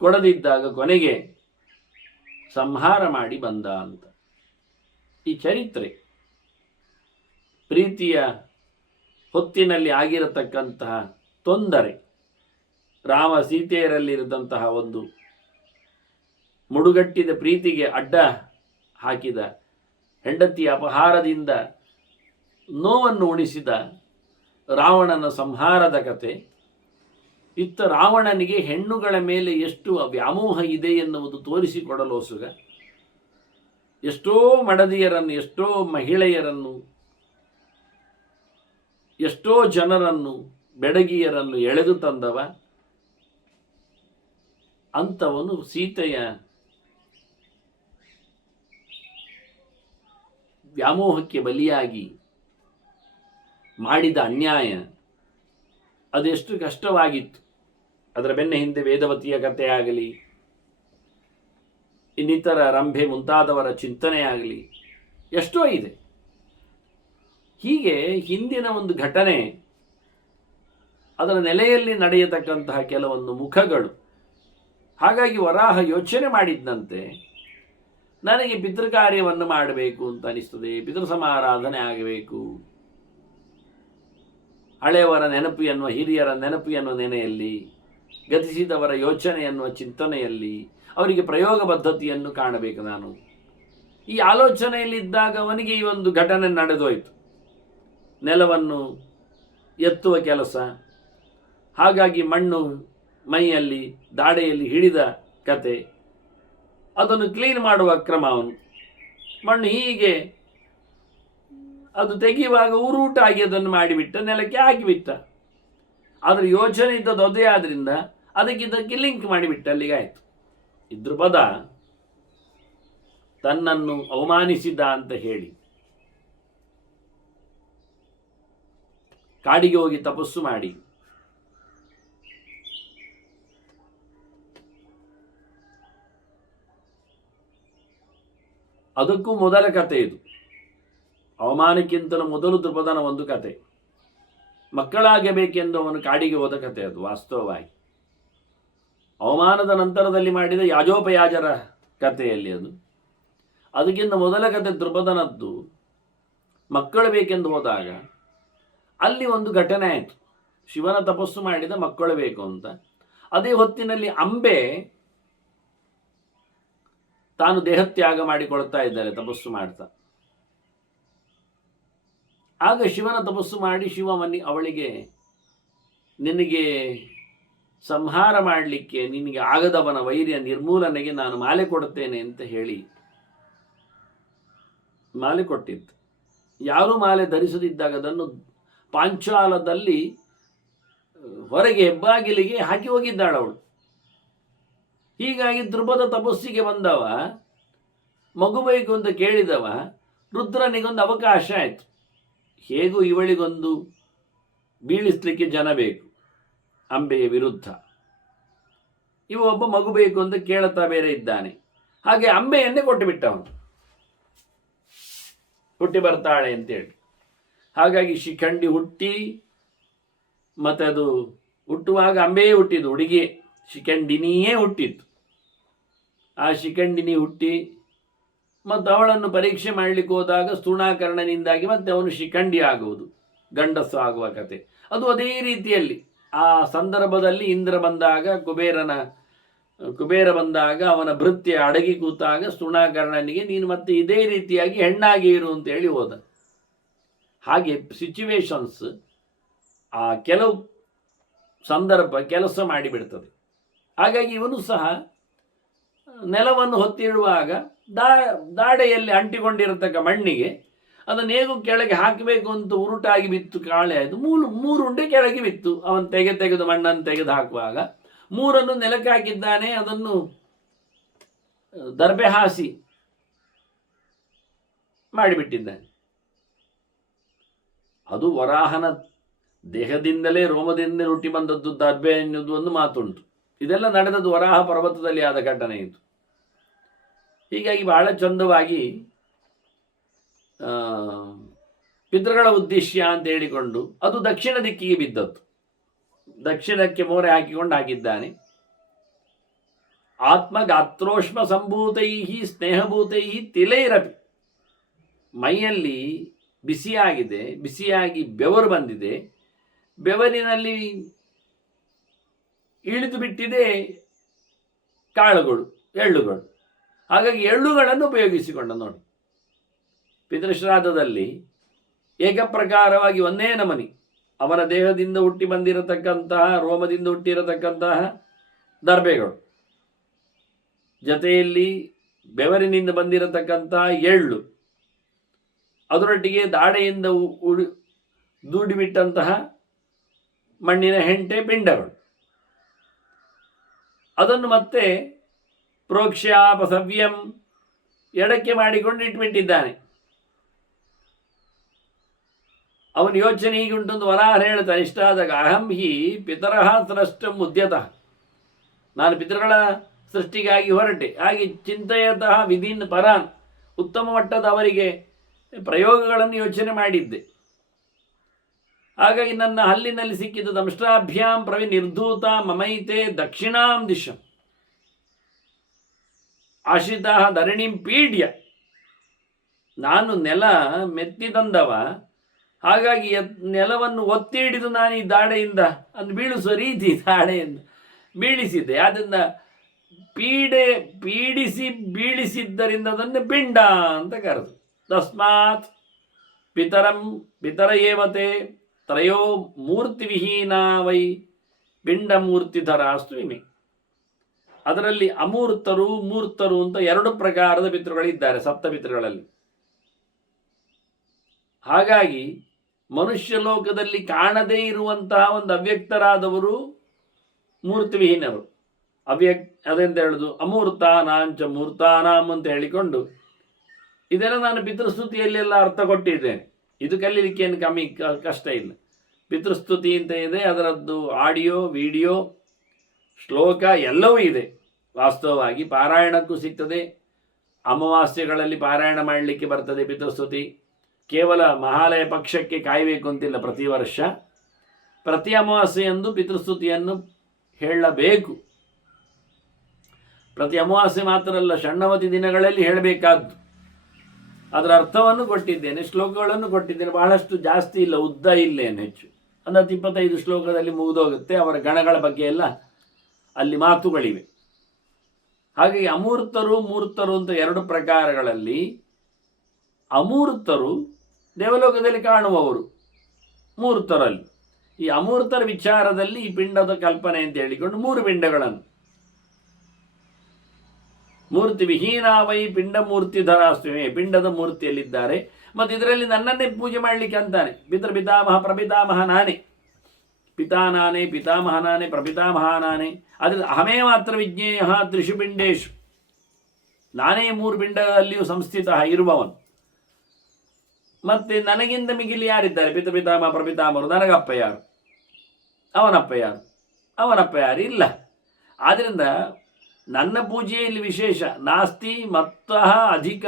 ಕೊಡದಿದ್ದಾಗ ಕೊನೆಗೆ ಸಂಹಾರ ಮಾಡಿ ಬಂದ ಅಂತ ಈ ಚರಿತ್ರೆ. ಪ್ರೀತಿಯ ಹೊತ್ತಿನಲ್ಲಿ ಆಗಿರತಕ್ಕಂತಹ ತೊಂದರೆ, ರಾಮ ಸೀತೆಯರಲ್ಲಿರದಂತಹ ಒಂದು ಮುಡುಗಟ್ಟಿದ ಪ್ರೀತಿಗೆ ಅಡ್ಡ ಹಾಕಿದ ಹೆಂಡತಿಯ ಅಪಹಾರದಿಂದ ನೋವನ್ನು ಉಣಿಸಿದ ರಾವಣನ ಸಂಹಾರದ ಕತೆ. ಇತ್ತ ರಾವಣನಿಗೆ ಹೆಣ್ಣುಗಳ ಮೇಲೆ ಎಷ್ಟು ವ್ಯಾಮೋಹ ಇದೆ ಎನ್ನುವುದು ತೋರಿಸಿಕೊಡಲೋಸುಗ. ಎಷ್ಟೋ ಮಡದಿಯರನ್ನು, ಎಷ್ಟೋ ಮಹಿಳೆಯರನ್ನು, ಎಷ್ಟೋ ಜನರನ್ನು, ಬೆಡಗಿಯರನ್ನು ಎಳೆದು ತಂದವ ಅಂಥವನು ಸೀತೆಯ ವ್ಯಾಮೋಹಕ್ಕೆ ಬಲಿಯಾಗಿ ಮಾಡಿದ ಅನ್ಯಾಯ ಅದೆಷ್ಟು ಕಷ್ಟವಾಗಿತ್ತು. ಅದರ ಬೆನ್ನ ಹಿಂದೆ ವೇದವತಿಯ ಕಥೆ ಆಗಲಿ, ಇನ್ನಿತರ ರಂಭೆ ಮುಂತಾದವರ ಚಿಂತನೆ ಆಗಲಿ, ಎಷ್ಟೋ ಇದೆ. ಹೀಗೆ ಹಿಂದಿನ ಒಂದು ಘಟನೆ, ಅದರ ನೆಲೆಯಲ್ಲಿ ನಡೆಯತಕ್ಕಂತಹ ಕೆಲವೊಂದು ಮುಖಗಳು. ಹಾಗಾಗಿ ವರಾಹ ಯೋಚನೆ ಮಾಡಿದ್ದಂತೆ ನನಗೆ ಪಿತೃಕಾರ್ಯವನ್ನು ಮಾಡಬೇಕು ಅಂತ ಅನಿಸ್ತದೆ, ಪಿತೃ ಸಮಾರಾಧನೆ ಆಗಬೇಕು, ಹಳೆಯವರ ನೆನಪು ಎನ್ನುವ, ಹಿರಿಯರ ನೆನಪು ಎನ್ನುವ ನೆನೆಯಲ್ಲಿ, ಗತಿಸಿದವರ ಯೋಚನೆ ಎನ್ನುವ ಚಿಂತನೆಯಲ್ಲಿ ಅವರಿಗೆ ಪ್ರಯೋಗ ಪದ್ಧತಿಯನ್ನು ಕಾಣಬೇಕು ನಾನು. ಈ ಆಲೋಚನೆಯಲ್ಲಿದ್ದಾಗ ಅವನಿಗೆ ಈ ಒಂದು ಘಟನೆ ನಡೆದೋಯ್ತು. ನೆಲವನ್ನು ಎತ್ತುವ ಕೆಲಸ, ಹಾಗಾಗಿ ಮಣ್ಣು ಮೈಯಲ್ಲಿ ದಾಡೆಯಲ್ಲಿ ಹಿಡಿದ ಕತೆ, ಅದನ್ನು ಕ್ಲೀನ್ ಮಾಡುವ ಕ್ರಮ. ಅವನು ಮಣ್ಣು ಹೀಗೆ ಅದು ತೆಗೆಯುವಾಗ ಉರುಟಾಗಿ ಅದನ್ನು ಮಾಡಿಬಿಟ್ಟ, ನೆಲಕ್ಕೆ ಹಾಕಿಬಿಟ್ಟ. ಆದರೆ ಯೋಚನೆ ಇದ್ದದ್ದು ಅದೇ ಆದ್ರಿಂದ ಅದಕ್ಕೆ ಲಿಂಕ್ ಮಾಡಿಬಿಟ್ಟ, ಅಲ್ಲಿಗೆ ಆಯಿತು. ಇದ್ರ ಪದ ತನ್ನನ್ನು ಅವಮಾನಿಸಿದ ಅಂತ ಹೇಳಿ ಕಾಡಿಗೆ ಹೋಗಿ ತಪಸ್ಸು ಮಾಡಿ ಅದಕ್ಕೂ ಮೊದಲ ಕತೆ ಇದು. ಅವಮಾನಕ್ಕಿಂತಲೂ ಮೊದಲು ದ್ರುಪದನ ಒಂದು ಕತೆ, ಮಕ್ಕಳಾಗಬೇಕೆಂದು ಅವನು ಕಾಡಿಗೆ ಹೋದ ಕತೆ ಅದು. ವಾಸ್ತವವಾಗಿ ಅವಮಾನದ ನಂತರದಲ್ಲಿ ಮಾಡಿದ ಯಾಜೋಪಯಾಜರ ಕಥೆಯಲ್ಲಿ ಅದು. ಅದಕ್ಕಿಂತ ಮೊದಲ ಕತೆ ದ್ರುಪದನದ್ದು. ಮಕ್ಕಳು ಬೇಕೆಂದು ಹೋದಾಗ ಅಲ್ಲಿ ಒಂದು ಘಟನೆ ಆಯಿತು. ಶಿವನ ತಪಸ್ಸು ಮಾಡಿದ ಮಕ್ಕಳು ಬೇಕು ಅಂತ. ಅದೇ ಹೊತ್ತಿನಲ್ಲಿ ಅಂಬೆ ತಾನು ದೇಹತ್ಯಾಗ ಮಾಡಿಕೊಳ್ತಾ ಇದ್ದಾರೆ ತಪಸ್ಸು ಮಾಡ್ತಾ. ಆಗ ಶಿವನ ತಪಸ್ಸು ಮಾಡಿ ಅವಳಿಗೆ ನಿನಗೆ ಸಂಹಾರ ಮಾಡಲಿಕ್ಕೆ, ನಿನಗೆ ಆಗದವನ ವೈರ್ಯ ನಿರ್ಮೂಲನೆಗೆ ನಾನು ಮಾಲೆ ಕೊಡುತ್ತೇನೆ ಅಂತ ಹೇಳಿ ಮಾಲೆ ಕೊಟ್ಟಿದ್ದು. ಯಾರೂ ಮಾಲೆ ಧರಿಸದಿದ್ದಾಗ ಅದನ್ನು ಪಾಂಚಾಲದಲ್ಲಿ ಹೊರಗೆ ಹೆಬ್ಬಾಗಿಲಿಗೆ ಹಾಕಿ ಹೋಗಿದ್ದಾಳವಳು. ಹೀಗಾಗಿ ದ್ರುಪದ ತಪಸ್ಸಿಗೆ ಬಂದವ, ಮಗು ಬೇಕು ಅಂತ ಕೇಳಿದವ, ರುದ್ರನಿಗೊಂದು ಅವಕಾಶ ಆಯಿತು. ಹೇಗೂ ಇವಳಿಗೊಂದು ಬೀಳಿಸ್ಲಿಕ್ಕೆ ಜನ ಬೇಕು ಅಂಬೆಯ ವಿರುದ್ಧ. ಇವ ಒಬ್ಬ ಮಗು ಬೇಕು ಅಂತ ಕೇಳುತ್ತಾ ಬೇರೆ ಇದ್ದಾನೆ. ಹಾಗೆ ಅಂಬೆಯನ್ನೇ ಕೊಟ್ಟು ಬಿಟ್ಟವನು, ಹುಟ್ಟಿ ಬರ್ತಾಳೆ ಅಂತೇಳಿ. ಹಾಗಾಗಿ ಶಿಖಂಡಿ ಹುಟ್ಟಿ, ಮತ್ತು ಅದು ಹುಟ್ಟುವಾಗ ಅಂಬೆಯೇ ಹುಟ್ಟಿದ್ದು, ಹುಡುಗಿ ಶಿಖಂಡಿನಿಯೇ ಹುಟ್ಟಿತ್ತು. ಆ ಶಿಖಂಡಿನಿ ಹುಟ್ಟಿ ಮತ್ತು ಅವಳನ್ನು ಪರೀಕ್ಷೆ ಮಾಡಲಿಕ್ಕೆ ಹೋದಾಗ ಸ್ತೂಣಾಕರ್ಣನಿಂದಾಗಿ ಮತ್ತೆ ಅವನು ಶಿಖಂಡಿ ಆಗುವುದು, ಗಂಡಸ್ಸು ಆಗುವ ಕತೆ ಅದು. ಅದೇ ರೀತಿಯಲ್ಲಿ ಆ ಸಂದರ್ಭದಲ್ಲಿ ಇಂದ್ರ ಬಂದಾಗ, ಕುಬೇರ ಬಂದಾಗ, ಅವನ ಭೃತ್ಯ ಅಡಗಿ ಕೂತಾಗ ಸ್ತೂಣಾಕರ್ಣನಿಗೆ ನೀನು ಮತ್ತೆ ಇದೇ ರೀತಿಯಾಗಿ ಹೆಣ್ಣಾಗಿ ಇರು ಅಂತೇಳಿ ಹೋದ. ಹಾಗೆ ಸಿಚುವೇಶನ್ಸ್, ಆ ಕೆಲವು ಸಂದರ್ಭ ಕೆಲಸ ಮಾಡಿಬಿಡ್ತದೆ. ಹಾಗಾಗಿ ಇವನು ಸಹ ನೆಲವನ್ನು ಹೊತ್ತಿಡುವಾಗ ದಾಡೆಯಲ್ಲಿ ಅಂಟಿಕೊಂಡಿರತಕ್ಕ ಮಣ್ಣಿಗೆ ಅದನ್ನು ಹೇಗೂ ಕೆಳಗೆ ಹಾಕಬೇಕು ಅಂತ ಉರುಟಾಗಿ ಬಿತ್ತು, ಕಾಳೆ ಆಯಿತು. ಮೂರು ಉಂಡೆ ಕೆಳಗೆ ಬಿತ್ತು. ಅವನು ತೆಗೆದು ಮಣ್ಣನ್ನು ತೆಗೆದು ಹಾಕುವಾಗ 3 ನೆಲಕ್ಕೆ ಹಾಕಿದ್ದಾನೆ. ಅದನ್ನು ದರ್ಬೆ ಹಾಸಿ ಮಾಡಿಬಿಟ್ಟಿದ್ದಾನೆ. ಅದು ವರಾಹನ ದೇಹದಿಂದಲೇ ರೋಮದಿಂದಲೇ ಹುಟ್ಟಿ ಬಂದದ್ದು ದರ್ಬೆ ಎನ್ನುವುದು ಒಂದು ಮಾತುಂಟು. ಇದೆಲ್ಲ ನಡೆದದ್ದು ವರಾಹ ಪರ್ವತದಲ್ಲಿ ಆದ ಘಟನೆ ಇದು. ಹೀಗಾಗಿ ಬಹಳ ಚಂದವಾಗಿ ಪಿತೃಗಳ ಉದ್ದೇಶ ಅಂತ ಹೇಳಿಕೊಂಡು ಅದು ದಕ್ಷಿಣ ದಿಕ್ಕಿಗೆ ಬಿದ್ದದ್ದು. ದಕ್ಷಿಣಕ್ಕೆ ಮೋರೆ ಹಾಕಿಕೊಂಡು ಹಾಕಿದ್ದಾನೆ. ಆತ್ಮಗಾತ್ರೋಷ್ಮ ಸಂಭೂತೈ ಸ್ನೇಹಭೂತೈ ತಿಲೈರಪಿ. ಮೈಯಲ್ಲಿ ಬಿಸಿಯಾಗಿದೆ, ಬಿಸಿಯಾಗಿ ಬೆವರು ಬಂದಿದೆ, ಬೆವರಿನಲ್ಲಿ ಇಳಿದು ಬಿಟ್ಟಿದೆ ಕಾಳುಗಳು, ಎಳ್ಳುಗಳು. ಹಾಗಾಗಿ ಎಳ್ಳುಗಳನ್ನು ಉಪಯೋಗಿಸಿಕೊಂಡ ನೋಡಿ. ಪಿತೃಶ್ರಾದ್ದದಲ್ಲಿ ಏಕಪ್ರಕಾರವಾಗಿ ಒಂದೇ ನಮನಿ ಅವನ ದೇಹದಿಂದ ಹುಟ್ಟಿ ಬಂದಿರತಕ್ಕಂತಹ, ರೋಮದಿಂದ ಹುಟ್ಟಿರತಕ್ಕಂತಹ ದರ್ಬೆಗಳು, ಜೊತೆಯಲ್ಲಿ ಬೆವರಿನಿಂದ ಬಂದಿರತಕ್ಕಂತಹ ಎಳ್ಳು, ಅದರೊಟ್ಟಿಗೆ ದಾಡೆಯಿಂದ ದೂಡಿಬಿಟ್ಟಂತಹ ಮಣ್ಣಿನ ಹೆಂಟೆ ಪಿಂಡಗಳು, ಅದನ್ನು ಮತ್ತೆ ಪ್ರೋಕ್ಷ್ಯಾಪಸವ್ಯಂ ಎಡಕ್ಕೆ ಮಾಡಿಕೊಂಡು ಇಟ್ಬಿಟ್ಟಿದ್ದಾನೆ. ಅವನ ಯೋಚನೆ ಹೀಗುಂಟೊಂದು ವರಾಹ ಹೇಳ್ತಾನೆ. ಇಷ್ಟಾದಾಗ ಅಹಂ ಹಿ ಪಿತರಃ ಸೃಷ್ಟಂ ಉದ್ಯತಃ. ನಾನು ಪಿತೃಗಳ ಸೃಷ್ಟಿಗಾಗಿ ಹೊರಟೆ. ಹಾಗೆ ಚಿಂತೆಯತಃ ವಿಧಿನ್ ಪರಾನ್, ಉತ್ತಮ ಮಟ್ಟದ ಅವರಿಗೆ ಪ್ರಯೋಗಗಳನ್ನು ಯೋಚನೆ ಮಾಡಿದ್ದೆ. ಹಾಗಾಗಿ ನನ್ನ ಹಲ್ಲಿನಲ್ಲಿ ಸಿಕ್ಕಿದ ದಂಷ್ಟ್ರಾಭ್ಯಾಂ ಪ್ರವಿ ನಿರ್ಧೂತ ಮಮೈತೆ ದಕ್ಷಿಣಾಂ ದಿಶಂ ಆಶ್ರಿತ ಧರಣಿಂ ಪೀಡ್ಯ. ನಾನು ನೆಲ ಮೆತ್ತಿ ತಂದವ, ಹಾಗಾಗಿ ನೆಲವನ್ನು ಒತ್ತಿ ಹಿಡಿದು ನಾನು ಈ ದಾಡೆಯಿಂದ ಅದು ಬೀಳಿಸುವ ರೀತಿ ದಾಡೆಯಿಂದ ಬೀಳಿಸಿದ್ದೆ. ಆದ್ದರಿಂದ ಪೀಡಿಸಿ ಬೀಳಿಸಿದ್ದರಿಂದ ಅದನ್ನು ಪಿಂಡ ಅಂತ ಕರೆದು. ತಸ್ಮಾತ್ ಪಿತರ ಏವತೆ ತ್ರಯೋ ಮೂರ್ತಿವಿಹೀನ ವೈ ಪಿಂಡ ಮೂರ್ತಿಧರಾಸ್ತು ಇಮೆ. ಅದರಲ್ಲಿ ಅಮೂರ್ತರು, ಮೂರ್ತರು ಅಂತ 2 ಪ್ರಕಾರದ ಪಿತೃಗಳಿದ್ದಾರೆ ಸಪ್ತಪಿತೃಗಳಲ್ಲಿ. ಹಾಗಾಗಿ ಮನುಷ್ಯ ಲೋಕದಲ್ಲಿ ಕಾಣದೇ ಇರುವಂತಹ ಒಂದು ಅವ್ಯಕ್ತರಾದವರು ಮೂರ್ತಿವಿಹೀನರು. ಅದೆಂತ ಹೇಳುದು, ಅಮೂರ್ತಾನಾಂಚ ಮೂರ್ತಾನಾಂ ಅಂತ ಹೇಳಿಕೊಂಡು ಇದೆಲ್ಲ ನಾನು ಪಿತೃಸ್ತುತಿಯಲ್ಲೆಲ್ಲ ಅರ್ಥ ಕೊಟ್ಟಿದ್ದೇನೆ. ಇದು ಕಲೀಲಿಕ್ಕೆ ಏನು ಕಷ್ಟ ಇಲ್ಲ. ಪಿತೃಸ್ತುತಿ ಅಂತ ಇದೆ, ಅದರದ್ದು ಆಡಿಯೋ, ವಿಡಿಯೋ, ಶ್ಲೋಕ ಎಲ್ಲವೂ ಇದೆ. ವಾಸ್ತವವಾಗಿ ಪಾರಾಯಣಕ್ಕೂ ಸಿಗ್ತದೆ, ಅಮಾವಾಸ್ಯೆಗಳಲ್ಲಿ ಪಾರಾಯಣ ಮಾಡಲಿಕ್ಕೆ ಬರ್ತದೆ ಪಿತೃಸ್ತುತಿ. ಕೇವಲ ಮಹಾಲಯ ಪಕ್ಷಕ್ಕೆ ಕಾಯಬೇಕು ಅಂತಿಲ್ಲ, ಪ್ರತಿ ವರ್ಷ ಪ್ರತಿ ಅಮಾವಾಸ್ಯೆಯಂದು ಪಿತೃಸ್ತುತಿಯನ್ನು ಹೇಳಬೇಕು. ಪ್ರತಿ ಅಮಾವಾಸ್ಯೆ ಮಾತ್ರ ಅಲ್ಲ, ಷಣ್ಣವತಿ ದಿನಗಳಲ್ಲಿ ಹೇಳಬೇಕಾದ್ದು. ಅದರ ಅರ್ಥವನ್ನು ಕೊಟ್ಟಿದ್ದೇನೆ, ಶ್ಲೋಕಗಳನ್ನು ಕೊಟ್ಟಿದ್ದೇನೆ. ಬಹಳಷ್ಟು ಜಾಸ್ತಿ ಇಲ್ಲ, ಉದ್ದ ಇಲ್ಲೇನು ಹೆಚ್ಚು, ಅಂದರೆ 25 ಶ್ಲೋಕದಲ್ಲಿ ಮುಗಿದೋಗುತ್ತೆ. ಅವರ ಗಣಗಳ ಬಗ್ಗೆ ಎಲ್ಲ ಅಲ್ಲಿ ಮಾತುಗಳಿವೆ. ಹಾಗಾಗಿ ಅಮೂರ್ತರು ಮೂರ್ತರು ಅಂತ 2 ಪ್ರಕಾರಗಳಲ್ಲಿ ಅಮೂರ್ತರು ದೇವಲೋಕದಲ್ಲಿ ಕಾಣುವವರು, ಮೂರ್ತರಲ್ಲಿ. ಈ ಅಮೂರ್ತರ ವಿಚಾರದಲ್ಲಿ ಈ ಪಿಂಡದ ಕಲ್ಪನೆ ಅಂತ ಹೇಳಿಕೊಂಡು 3 ಪಿಂಡಗಳನ್ನು, ಮೂರ್ತಿ ವಿಹೀನಾವೈ ಪಿಂಡ ಮೂರ್ತಿಧರಾಸ್ಮಿ, ಪಿಂಡದ ಮೂರ್ತಿಯಲ್ಲಿದ್ದಾರೆ. ಮತ್ತು ಇದರಲ್ಲಿ ನನ್ನನ್ನೇ ಪೂಜೆ ಮಾಡಲಿಕ್ಕೆ ಅಂತಾನೆ. ಪಿತಾಮಹ ಪ್ರಪಿತಾಮಹ ನಾನೇ, ಪಿತಾ ನಾನೇ, ಪಿತಾಮಹ ನಾನೇ, ಪ್ರಪಿತಾಮಹ ನಾನೇ. ಆದರೆ ಅಹಮೇ ಮಾತ್ರ ವಿಜ್ಞೇಯ ತ್ರಿಷು ಪಿಂಡೇಶು, ನಾನೇ 3 ಪಿಂಡದಲ್ಲಿಯೂ ಸಂಸ್ಥಿತ ಇರುವವನು. ಮತ್ತೆ ನನಗಿಂತ ಮಿಗಿಲಿ ಯಾರಿದ್ದಾರೆ? ಪಿತಾಮಹ ಪ್ರಪಿತಾಮಹರು. ನನಗಪ್ಪ ಯಾರು? ಅವನಪ್ಪ ಯಾರು? ಅವನಪ್ಪ ಯಾರು? ಇಲ್ಲ. ಆದ್ದರಿಂದ ನನ್ನ ಪೂಜೆಯಲ್ಲಿ ವಿಶೇಷ ನಾಸ್ತಿ ಮತ್ತಃ ಅಧಿಕ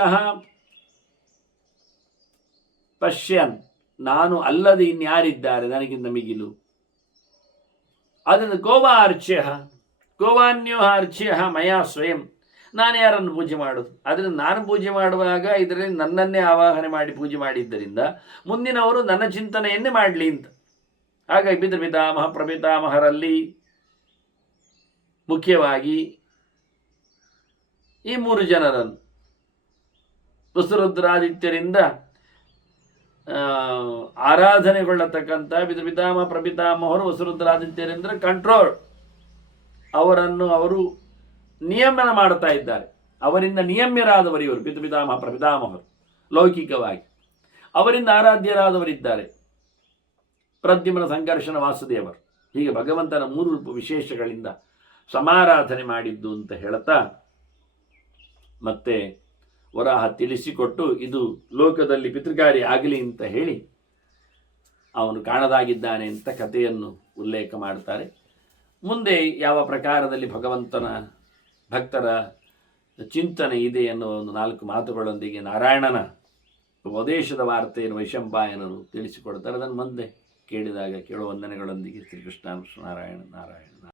ಪಶ್ಯನ್, ನಾನು ಅಲ್ಲದೆ ಇನ್ಯಾರಿದ್ದಾರೆ ನನಗಿಂತ ಮಿಗಿಲು? ಅದರಿಂದ ಗೋವಾರ್ಚ್ಯ ಗೋವಾನ್ಯೋ ಅರ್ಚ್ಯ ಮಯಾ ಸ್ವಯಂ, ನಾನು ಯಾರನ್ನು ಪೂಜೆ ಮಾಡೋದು? ಅದರಿಂದ ನಾನು ಪೂಜೆ ಮಾಡುವಾಗ ಇದರಲ್ಲಿ ನನ್ನನ್ನೇ ಆವಾಹನೆ ಮಾಡಿ ಪೂಜೆ ಮಾಡಿದ್ದರಿಂದ ಮುಂದಿನವರು ನನ್ನ ಚಿಂತನೆಯನ್ನೇ ಮಾಡಲಿ ಅಂತ. ಹಾಗಾಗಿ ಪಿತಾಮಹ ಪ್ರಪಿತಾಮಹರಲ್ಲಿ ಮುಖ್ಯವಾಗಿ ಈ 3 ಜನರನ್ನು ವಸುರುದ್ರಾದಿತ್ಯರಿಂದ ಆರಾಧನೆಗೊಳ್ಳತಕ್ಕಂಥ ಪಿತಾಮಹ ಪ್ರಪಿತಾಮಹರು ವಸುರುದ್ರಾದಿತ್ಯರಿಂದ ಕಂಟ್ರೋಲ್, ಅವರನ್ನು ಅವರು ನಿಯಮನ ಮಾಡ್ತಾ ಇದ್ದಾರೆ. ಅವರಿಂದ ನಿಯಮ್ಯರಾದವರು ಇವರು ಪಿತಾಮಹ ಪ್ರಪಿತಾಮಹರು. ಲೌಕಿಕವಾಗಿ ಅವರಿಂದ ಆರಾಧ್ಯರಾದವರಿದ್ದಾರೆ ಪ್ರದ್ಯುಮ್ನ ಸಂಕರ್ಷಣ ವಾಸುದೇವರು. ಹೀಗೆ ಭಗವಂತನ 3 ವಿಶೇಷಗಳಿಂದ ಸಮಾರಾಧನೆ ಮಾಡಿದ್ದು ಅಂತ ಹೇಳ್ತಾ ಮತ್ತೆ ವರಾಹ ತಿಳಿಸಿಕೊಟ್ಟು ಇದು ಲೋಕದಲ್ಲಿ ಪಿತೃಕಾರಿ ಆಗಲಿ ಅಂತ ಹೇಳಿ ಅವನು ಕಾಣದಾಗಿದ್ದಾನೆ ಅಂತ ಕಥೆಯನ್ನು ಉಲ್ಲೇಖ ಮಾಡ್ತಾರೆ. ಮುಂದೆ ಯಾವ ಪ್ರಕಾರದಲ್ಲಿ ಭಗವಂತನ ಭಕ್ತರ ಚಿಂತನೆ ಇದೆ ಎನ್ನುವ ಒಂದು 4 ಮಾತುಗಳೊಂದಿಗೆ ನಾರಾಯಣನ ಉಪದೇಶದ ವಾರ್ತೆಯನ್ನು ವೈಶಂಪಾಯನರು ತಿಳಿಸಿಕೊಡ್ತಾರೆ. ಅದನ್ನು ಮುಂದೆ ಕೇಳಿದಾಗ ಕೇಳುವ ವಂದನೆಗಳೊಂದಿಗೆ ಶ್ರೀಕೃಷ್ಣ ನಾರಾಯಣ ನಾರಾಯಣ.